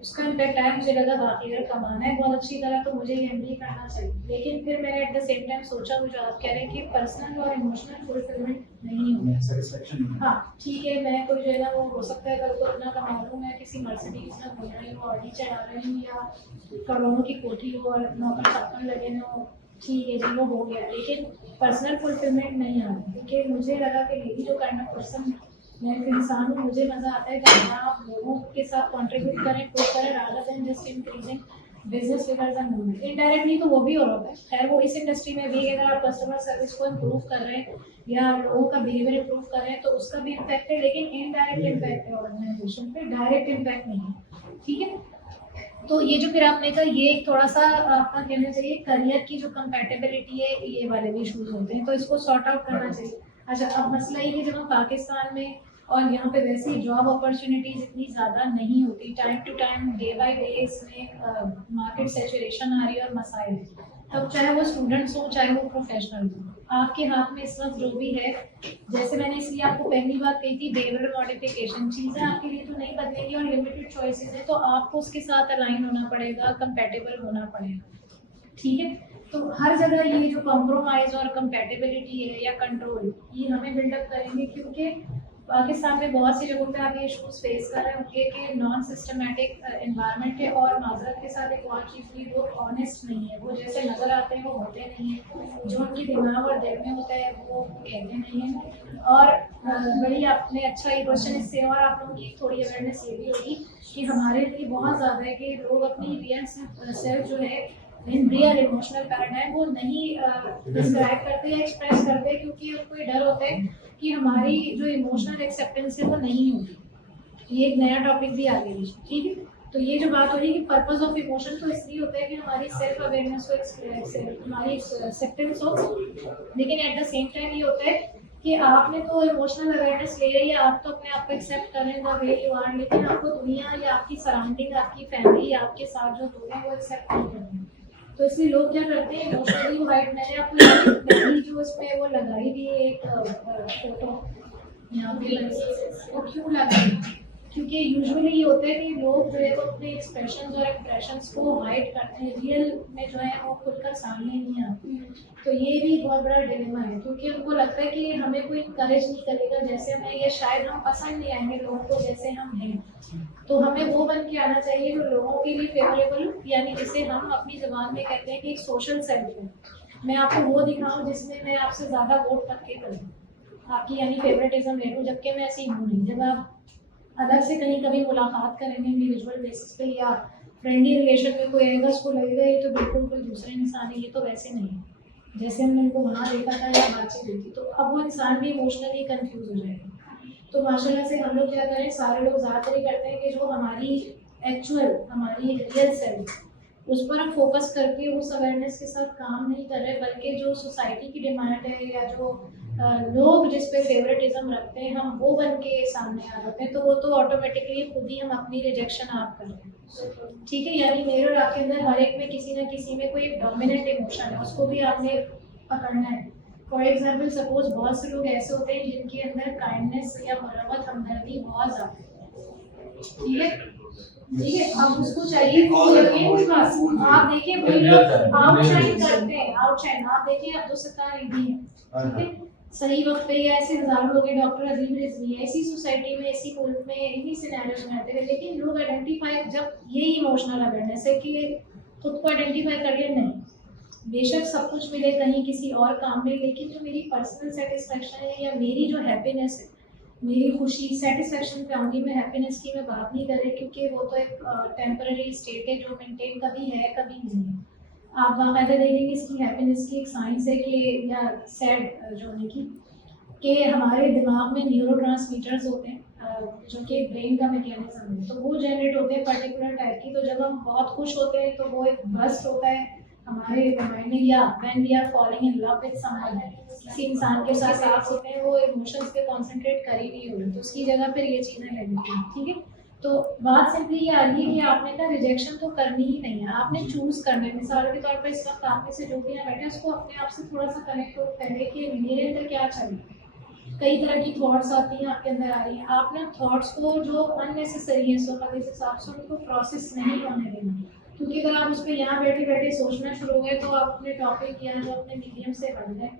उसका इम्पैक्ट आया, मुझे लगा बाकी अगर कमाना है बहुत अच्छी तरह तो मुझे MBA करना चाहिए। लेकिन फिर मैंने एट द सेम टाइम सोचा, वो जो आप कह रहे हैं कि पर्सनल और इमोशनल फुलफिलमेंट नहीं होगा। सेटिस्फेक्शन हाँ ठीक है, मैं कोई जो है ना वो हो सकता है कल को इतना कमा लूँ, मैं किसी मर्सिडीज में घूम रही हूँ, ऑडी चढ़ा रही हूँ या करोड़ों की कोठी हो और नौकर चाकर लगे हो, ठीक है जी वो हो गया, लेकिन पर्सनल फुलफिलमेंट नहीं आ रही। क्योंकि मुझे लगा कि मेरी जो काइंड ऑफ पर्सन मैं एक इंसान हूँ, मुझे मज़ा आता है कि आप लोगों के साथ कंट्रीब्यूट करें, पुश करें, rather than just increasing business figures and movement. Indirectly तो वो भी हो रहा है, खैर वो इस इंडस्ट्री में भी अगर आप कस्टमर सर्विस को इम्प्रूव कर रहे हैं या लोगों का बिहेवियर इम्प्रूव कर रहे हैं तो उसका भी इम्पैक्ट है, लेकिन इनडायरेक्ट इम्पैक्ट है ऑर्गेनाइजेशन पे, डायरेक्ट इम्पैक्ट नहीं है। ठीक है, तो ये जो फिर आपने कहा ये एक थोड़ा सा आपका कहना चाहिए करियर की जो कंपैटिबिलिटी है, ये वाले भी इशूज होते हैं, तो इसको सॉर्ट आउट करना चाहिए। अच्छा, अब मसला ये है जब हम पाकिस्तान में और यहाँ पे वैसे ही जॉब अपॉर्चुनिटीज इतनी ज़्यादा नहीं होती, time to time day by day इसमें मार्केट सैचुरेशन आ रही है और मसाइल, तब चाहे वो स्टूडेंट्स हो चाहे वो प्रोफेशनल हो, आपके हाथ में इस वक्त जो भी है, जैसे मैंने इसलिए आपको पहली बात कही थी बिहेवियर मॉडिफिकेशन, चीज़ें आपके लिए तो नहीं बदलेंगी और लिमिटेड चॉइसेस है, तो आपको उसके साथ अलाइन होना पड़ेगा, कंपेटेबल होना पड़ेगा। ठीक है, तो हर जगह ये जो कॉम्प्रोमाइज और कंपेटेबिलिटी है या कंट्रोल, ये हमें बिल्डअप करेंगे, क्योंकि पाकिस्तान में बहुत सी जगहों पे आप ये इशूज फेस कर रहे होंगे कि नॉन सिस्टमेटिक एनवायरनमेंट है, और माजरत के साथ एक और चीज़ भी, वो ऑनेस्ट नहीं है, वो जैसे नज़र आते हैं वो होते नहीं है, जो उनकी दिमाग और दिल में होता है वो कहते नहीं हैं। और बड़ी आपने अच्छा ये क्वेश्चन, इससे और आप लोगों की थोड़ी अवेयरनेस ये भी होगी कि हमारे लिए बहुत ज़्यादा है कि लोग अपनी रियल सेल्फ जो है इन रियल इमोशनल पैराडाइम वो नहीं डिस्क्राइब करते या एक्सप्रेस करते, क्योंकि उनको ये डर होता है कि हमारी जो इमोशनल एक्सेप्टेंस है वो नहीं होगी। ये एक नया टॉपिक भी आ गया, ठीक है। तो ये जो बात हो रही है कि पर्पस ऑफ इमोशन तो इसलिए होता है कि हमारी सेल्फ अवेयरनेस को हमारी एक्सेप्टेंस हो, लेकिन एट द सेम टाइम ये होता है कि आपने तो इमोशनल अवेयरनेस ले रही है, आप तो अपने आप को एक्सेप्ट कर रहे हैं द वे यू आर, लेकिन आपको दुनिया या आपकी सराउंडिंग, आपकी फैमिली या आपके साथ जो लोग हैं वो एक्सेप्ट नहीं कर रहे हैं। तो इसलिए लोग क्या करते हैं, इमोशनली वाइट, मैंने आपको पहली जो इसमें वो लगाई हुई है एक फोटो यहाँ पे लगी, वो क्यों लगाई? क्योंकि यूजुअली ये होता है कि लोग जो है वो अपने एक्सप्रेशंस और एक्सप्रेशंस को हाइड करते हैं, रियल में जो है वो खुलकर सामने नहीं आते। तो ये भी बहुत बड़ा डिलेमा है, क्योंकि उनको लगता है कि हमें कोई इंकरेज नहीं करेगा जैसे हमें, या शायद हम पसंद नहीं आएंगे लोगों को जैसे हम हैं, तो हमें वो बन के आना चाहिए जो लोगों के लिए फेवरेबल, यानी जिसे हम अपनी ज़बान में कहते हैं कि एक सोशल सेल्फ है। मैं आपको वो दिखाऊं जिसमें मैं आपसे ज़्यादा वोट करके करूँ, आपकी यानी फेवरेटिज्म ले लूँ, जबकि मैं ऐसी हूँ नहीं। जब आप अलग से कहीं कभी मुलाकात करेंगे इंडिविजुअल बेसिस पे या फ्रेंडली रिलेशन में कोई आएगा, उसको लगेगा ये तो बिल्कुल कोई दूसरे इंसान है, ये तो वैसे नहीं है जैसे हमने उनको वहाँ देखा था या बातचीत हुई थी, तो अब वो इंसान भी इमोशनली कंफ्यूज हो जाएगा। तो माशाल्लाह से हम लोग क्या करें, सारे लोग ज़्यादातर करते हैं कि जो हमारी एक्चुअल, हमारी रियल सेल्फ, उस पर हम फोकस करके उस अवेयरनेस के साथ काम नहीं कर रहे, बल्कि जो सोसाइटी की डिमांड है या जो लोग जिस पे फेवरेटिज्म रखते हैं हम वो बन के सामने आ जाते हैं, तो वो तो ऑटोमेटिकली खुद ही हम अपनी रिजेक्शन आप कर रहे हैं। ठीक है, यानी मेरे और आपके अंदर हर एक में किसी न किसी में कोई डोमिनेंट इमोशन है, उसको भी आपने पकड़ना है। फॉर एग्जाम्पल सपोज बहुत से लोग ऐसे होते हैं जिनके अंदर काइंडनेस या मरम्मत, हमदर्दी बहुत ज़्यादा है, ठीक है, ठीक है, अब उसको चाहिए आप देखिए वही लोग आउटशाइन करते हैं, आउटशाइन आप देखिए अब्दुल सत्तार ईदी है, ठीक है, सही वक्त पे या ऐसे हजारों लोग हैं, डॉक्टर अजीम रिजवी है, ऐसी सोसाइटी में, ऐसी मुल्क में, इन्हीं सिनेरियोज में आते हैं, लेकिन लोग आइडेंटिफाई, जब यही इमोशनल अवेयरनेस है कि खुद को आइडेंटिफाई कर लिया, नहीं बेशक सब कुछ मिले कहीं किसी और काम में, लेकिन जो मेरी पर्सनल सेटिस्फेक्शन है या मेरी जो हैप्पीनेस है, मेरी खुशी, सेटिस्फेक्शन पे आऊँगी, मैं हैप्पीनेस की मैं बात नहीं कर रही, क्योंकि वो तो एक टेम्पररी स्टेट है जो मेंटेन कभी है कभी नहीं है। आप बाकायदा देखेंगे इसकी हैप्पीनेस की एक साइंस है कि, या सैड जो होने की, कि हमारे दिमाग में न्यूरोट्रांसमीटर्स होते हैं जो कि ब्रेन का मैकेनिज्म है, तो वो जनरेट होते हैं पर्टिकुलर टाइप की। तो जब हम बहुत खुश होते हैं तो वो एक बर्स्ट होता है हमारे माइंड में, या when we are falling in love with someone, किसी इंसान के साथ साथ होते हैं, वो इमोशंस पे कॉन्सेंट्रेट कर ही नहीं हो रहे, तो उसकी जगह फिर ये चीज़ें लगती हैं। ठीक है, तो बात सिंपली ये आ रही है कि आपने ना रिजेक्शन तो करनी ही नहीं है, आपने चूज करना है। मिसाल के तौर पर इस वक्त आप में से जो भी यहाँ बैठे हैं उसको अपने आप से थोड़ा सा कनेक्ट करें कि मेरे अंदर क्या चल रहा है। कई तरह की थॉट्स आती हैं, आपके अंदर आ रही हैं, आप ना थॉट्स को जो अननेसेसरी है सो इस हिसाब से उनको प्रोसेस नहीं होने देना, क्योंकि अगर आप उस पर यहाँ बैठे बैठे सोचना शुरू हो गए तो आप अपने टॉपिक या जो अपने मीडियम से बढ़ गए।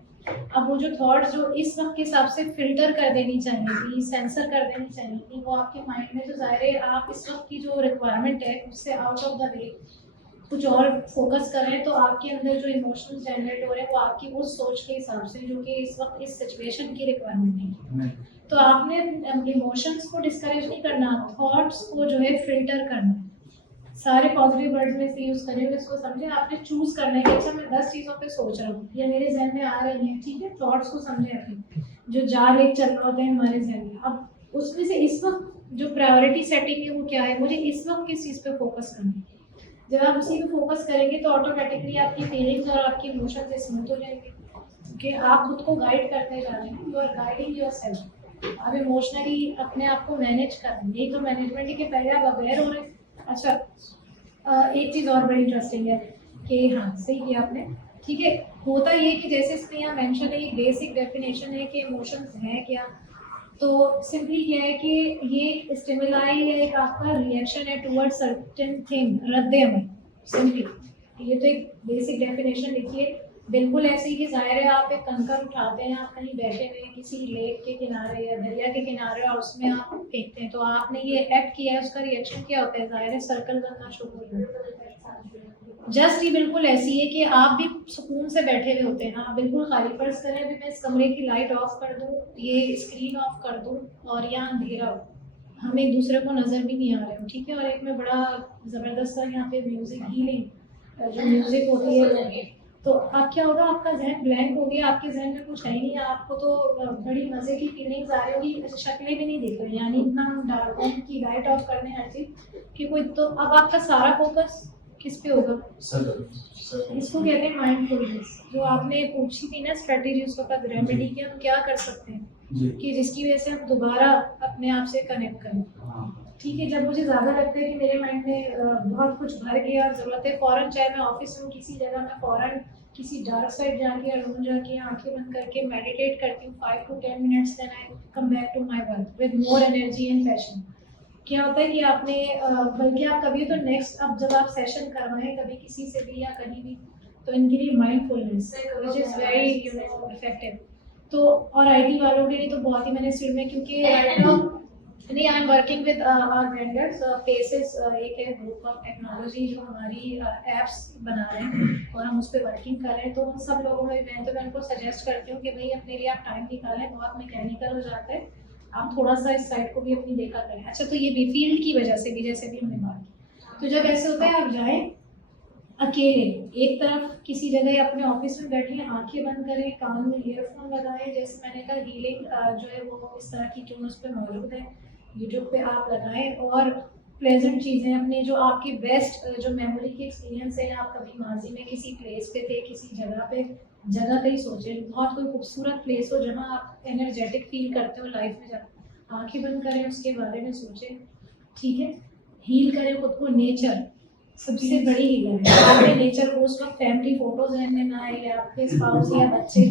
अब वो जो थॉट्स जो इस वक्त के हिसाब से फिल्टर कर देनी चाहिए थी, सेंसर कर देनी चाहिए थी, वो आपके माइंड में, तो ज़ाहिर है आप इस वक्त की जो रिक्वायरमेंट है उससे आउट ऑफ द वे कुछ और फोकस करें, तो आपके अंदर जो इमोशंस जनरेट हो रहे हैं वो आपकी उस सोच के हिसाब से जो कि इस वक्त इस सिचुएशन की रिक्वायरमेंट है। तो आपने इमोशंस को डिस्करेज नहीं करना, थॉट्स को जो है फिल्टर करना है। सारे पॉजिटिव वर्ड्स में से यूज़ करें, इसको समझें। आपने चूज़ करना है कि अच्छा मैं 10 चीज़ों पे सोच रहा हूँ या मेरे जहन में आ रही हैं, ठीक है, थॉट्स को समझें अपने जो जा रहे चल रहे होते हैं हमारे जहन में। अब उसमें से इस वक्त जो प्रायोरिटी सेटिंग है वो क्या है, मुझे इस वक्त किस चीज़ पे फोकस करना है। जब आप उसी पे फोकस करेंगे तो ऑटोमेटिकली आपकी फीलिंग्स और आपकी इमोशंस स्मूथ हो जाएंगे, क्योंकि आप खुद को गाइड करते जा रहे हैं, यू आर गाइडिंग योरसेल्फ। आप इमोशनली अपने आप को मैनेज कर रहे हैं, यही तो मैनेजमेंट है कि पहले आप अवेयर हो रहे हैं। अच्छा, एक चीज़ और बड़ी इंटरेस्टिंग है कि हाँ सही किया आपने, ठीक है, होता ये कि जैसे इसमें यहाँ मेंशन है, एक बेसिक डेफिनेशन है कि इमोशंस हैं क्या। तो सिंपली क्या है कि ये स्टिमुलाई है, एक आपका रिएक्शन है टुवर्ड सर्टेन थिंग, रद्द अमल। सिंपली ये तो एक बेसिक डेफिनेशन लिखिए, बिल्कुल ऐसे ही कि जाहिर है आप एक कंकर उठाते हैं, आप कहीं बैठे हुए हैं किसी लेक के किनारे या दरिया के किनारे और उसमें आप फेंकते हैं, तो आपने ये एक्ट किया है, उसका रिएक्शन क्या होता है, जाहिर है सर्कल बनना शुरू हो जाता है। जस्ट ये बिल्कुल ऐसी है कि आप भी सुकून से बैठे हुए होते हैं, आप बिल्कुल खाली फर्ज करें, अभी मैं इस कमरे की लाइट ऑफ कर दूँ, ये स्क्रीन ऑफ कर दूँ और यहाँ अंधेरा हो, हम एक दूसरे को नज़र भी नहीं आ रहे हो, ठीक है, और एक में बड़ा ज़बरदस्त सा यहाँ पे म्यूज़िक हीलिंग जो म्यूज़िक होती है, तो अब क्या होगा, आपका जहन ब्लैंक हो गया, आपके जहन में कुछ है ही नहीं, आपको तो बड़ी मज़े की फीलिंग्स आ रही होगी, शक्लें भी नहीं दिख रही, यानी इतना हम डार्क रूम की लाइट ऑफ करने हर चीज़ कि कोई, तो अब आपका सारा फोकस किस पे होगा, इसको कहते हैं माइंडफुलनेस। जो आपने पूछी थी ना स्ट्रेटेजी उस वक्त रेमेडी की, हम क्या कर सकते हैं कि जिसकी वजह से हम दोबारा अपने आप से कनेक्ट करें। ठीक है, जब मुझे ज़्यादा लगता है कि मेरे माइंड में बहुत कुछ भर गया और ज़रूरत है फ़ौरन, चाहे मैं ऑफिस में किसी जगह में फ़ौरन किसी डार्क साइड जाके या रूम जाके आंखें बंद करके मेडिटेट करती हूँ 5 to 10 minutes, then I come back to my work with more energy and passion. क्या होता है कि आपने बल्कि आप कभी तो नेक्स्ट, अब जब आप सेशन करवाएं कभी किसी से भी या कहीं भी, तो इनके लिए mindfulness which is very effective. तो और आईटी वालों के लिए तो बहुत ही, मैंने इस फील्ड में, क्योंकि राइट नाउ नहीं, I am working with our vendors, paces एक है ग्रुप ऑफ टेक्नोलॉजी जो हमारी एप्स बना रहे हैं और हम उस पर वर्किंग कर रहे हैं, तो उन सब लोगों में मैं उनको सजेस्ट करती हूँ कि भाई अपने लिए आप टाइम निकालें, बहुत मैकेनिकल हो जाता है, आप थोड़ा सा इस साइड को भी अपनी देखा करें। अच्छा, तो ये भी फील्ड की वजह से भी, जैसे भी हमने बात की, तो जब ऐसे होता है आप जाएँ अकेले एक तरफ किसी जगह अपने ऑफिस में बैठे, आंखें बंद करें, कान में ईयरफोन लगाएं, जैसे मैंने कहा हीलिंग जो है वो इस तरह की ट्यून्स पे मौजूद है, यूट्यूब पे आप लगाएं, और प्लेजेंट चीज़ें अपने जो आपकी बेस्ट जो मेमोरी की एक्सपीरियंस है, आप कभी माजी में किसी प्लेस पे थे, किसी जगह पे ही सोचें, बहुत कोई खूबसूरत प्लेस हो जहाँ आप एनर्जेटिक फील करते हो लाइफ में, जब आंखें बंद करें उसके बारे में सोचें, ठीक है, हील करें खुद को। नेचर सबसे बड़ी हीलर है, आपने नेचर को उस वक्त फैमिली फोटोज रहने ना आए या आपके स्पाउस या बच्चे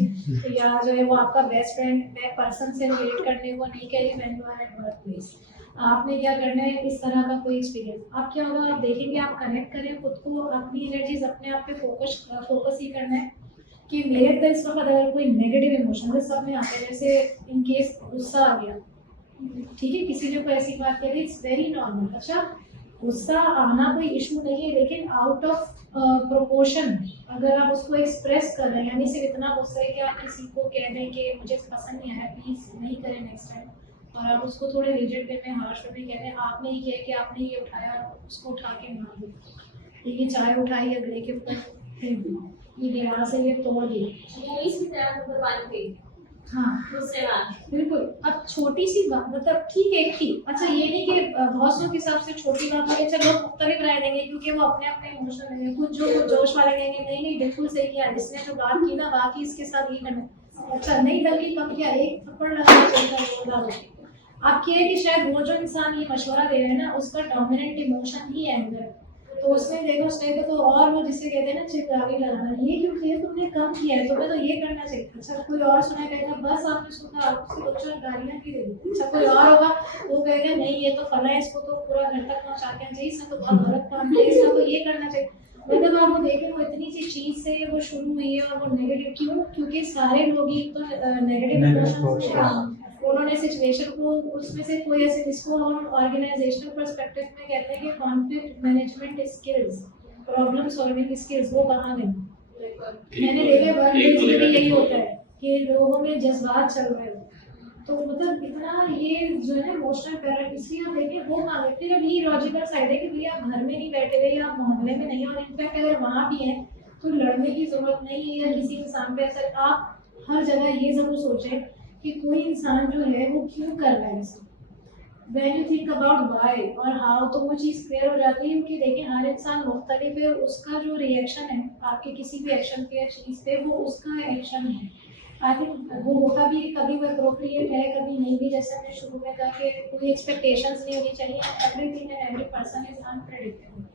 या जो है वो आपका बेस्ट फ्रेंड पर्सन से रिलेट करने को नहीं करिए when you are at work place. आपने क्या करना है, इस तरह का कोई एक्सपीरियंस, आप क्या होगा, आप देखेंगे, आप कनेक्ट करें खुद को, अपनी एनर्जीज अपने आप पे फोकस ही करना है कि मेरे अंदर इस वक्त अगर कोई नेगेटिव इमोशन सब में आते हैं, जैसे इन केस गुस्सा आ गया, ठीक है, किसी ने कोई ऐसी बात करी, इट्स वेरी नॉर्मल। अच्छा, गुस्सा आना कोई इशू नहीं है, लेकिन आउट ऑफ प्रोपोर्शन अगर आप उसको एक्सप्रेस कर रहे हैं, यानी सिर्फ इतना गुस्सा है कि आप किसी को कह दें कि मुझे पसंद नहीं आया, प्लीज़ नहीं करें नेक्स्ट टाइम, और आप उसको थोड़े रिजिड वे में, हार्श वे में कह दें, आपने ही किया कि आपने ये उठाया, उसको उठा के मार दो, ये चाय उठाई अगले के ऊपर फेंक दो, ये गिलास है ये तोड़ दिया, हाँ मुझसे मांगे बिल्कुल। अब छोटी सी बात मतलब ठीक है की अच्छा ये नहीं कि बहुत लोग के हिसाब से छोटी बात है चलो लोग मुख्तलिफ राय देंगे क्योंकि वो अपने अपने इमोशन है कुछ जो कुछ जोश वाले कहेंगे नहीं नहीं बिल्कुल सही किया इसने जो बात की ना बाकी इसके साथ ये करना अच्छा नहीं बल्कि कम किया एक थप्पड़ लगाना चाहिए। आपकी है कि शायद वो जो इंसान ये मशवरा दे रहे हैं ना उसका डोमिनेंट इमोशन ही एंगर है तो उसमें देखो उस टाइप का तो और वो जिसे कहते हैं ना चिल्लावी लगाना ये क्यों किया तुमने कम किया है तुम्हें तो ये करना चाहिए। अच्छा कोई और सुना कहेगा बस आपने सुना आपसे दो चार गालियां की दे दी। अच्छा कोई और होगा वो कहेगा नहीं ये तो फला है इसको तो पूरा घर तक पहुंचा के चाहिए इसने तो बहुत गलत काम किया इसका तो ये करना चाहिए। मतलब आप वो देखें वो इतनी सी चीज से वो शुरू हुई है और वो नेगेटिव क्यों क्योंकि सारे लोग ही तो नेगेटिव इमोशंस में उन्होंने सिचुएशन को उसमें से कोई ऐसे इसको हम ऑर्गेनाइजेशनल पर्सपेक्टिव में कहते हैं कि conflict management skills problem solving skills वो कहाँ गई। मैंने देखा वर्क में भी यही होता है कि लोगों में जज्बात चल रहे हो तो मतलब इतना ये जो है इमोशनल पैरेंट इसलिए आप देखिए वो मांगे फिर अब ये लॉजिकल साइड है कि भैया आप घर में नहीं बैठे हुए या आप मोहल्ले में नहीं और इनफैक्ट अगर वहाँ भी हैं तो लड़ने की जरूरत नहीं है या किसी इंसान पे असर आप हर जगह ये जरूर सोचें कि कोई इंसान जो है वो क्यों कर रहा है इसे when you think about why और how तो वो चीज़ क्लियर हो जाती है कि देखिए हर इंसान मुख्तलिफ है उसका जो रिएक्शन है आपके किसी भी एक्शन पे या चीज़ पे वो उसका एक्शन है। आई थिंक वो होता भी कभी वो अप्रोप्रिएट है कभी नहीं भी जैसे हमने शुरू में कहा कि कोई एक्सपेक्टेशंस नहीं होनी चाहिए everything and every person is unpredictable.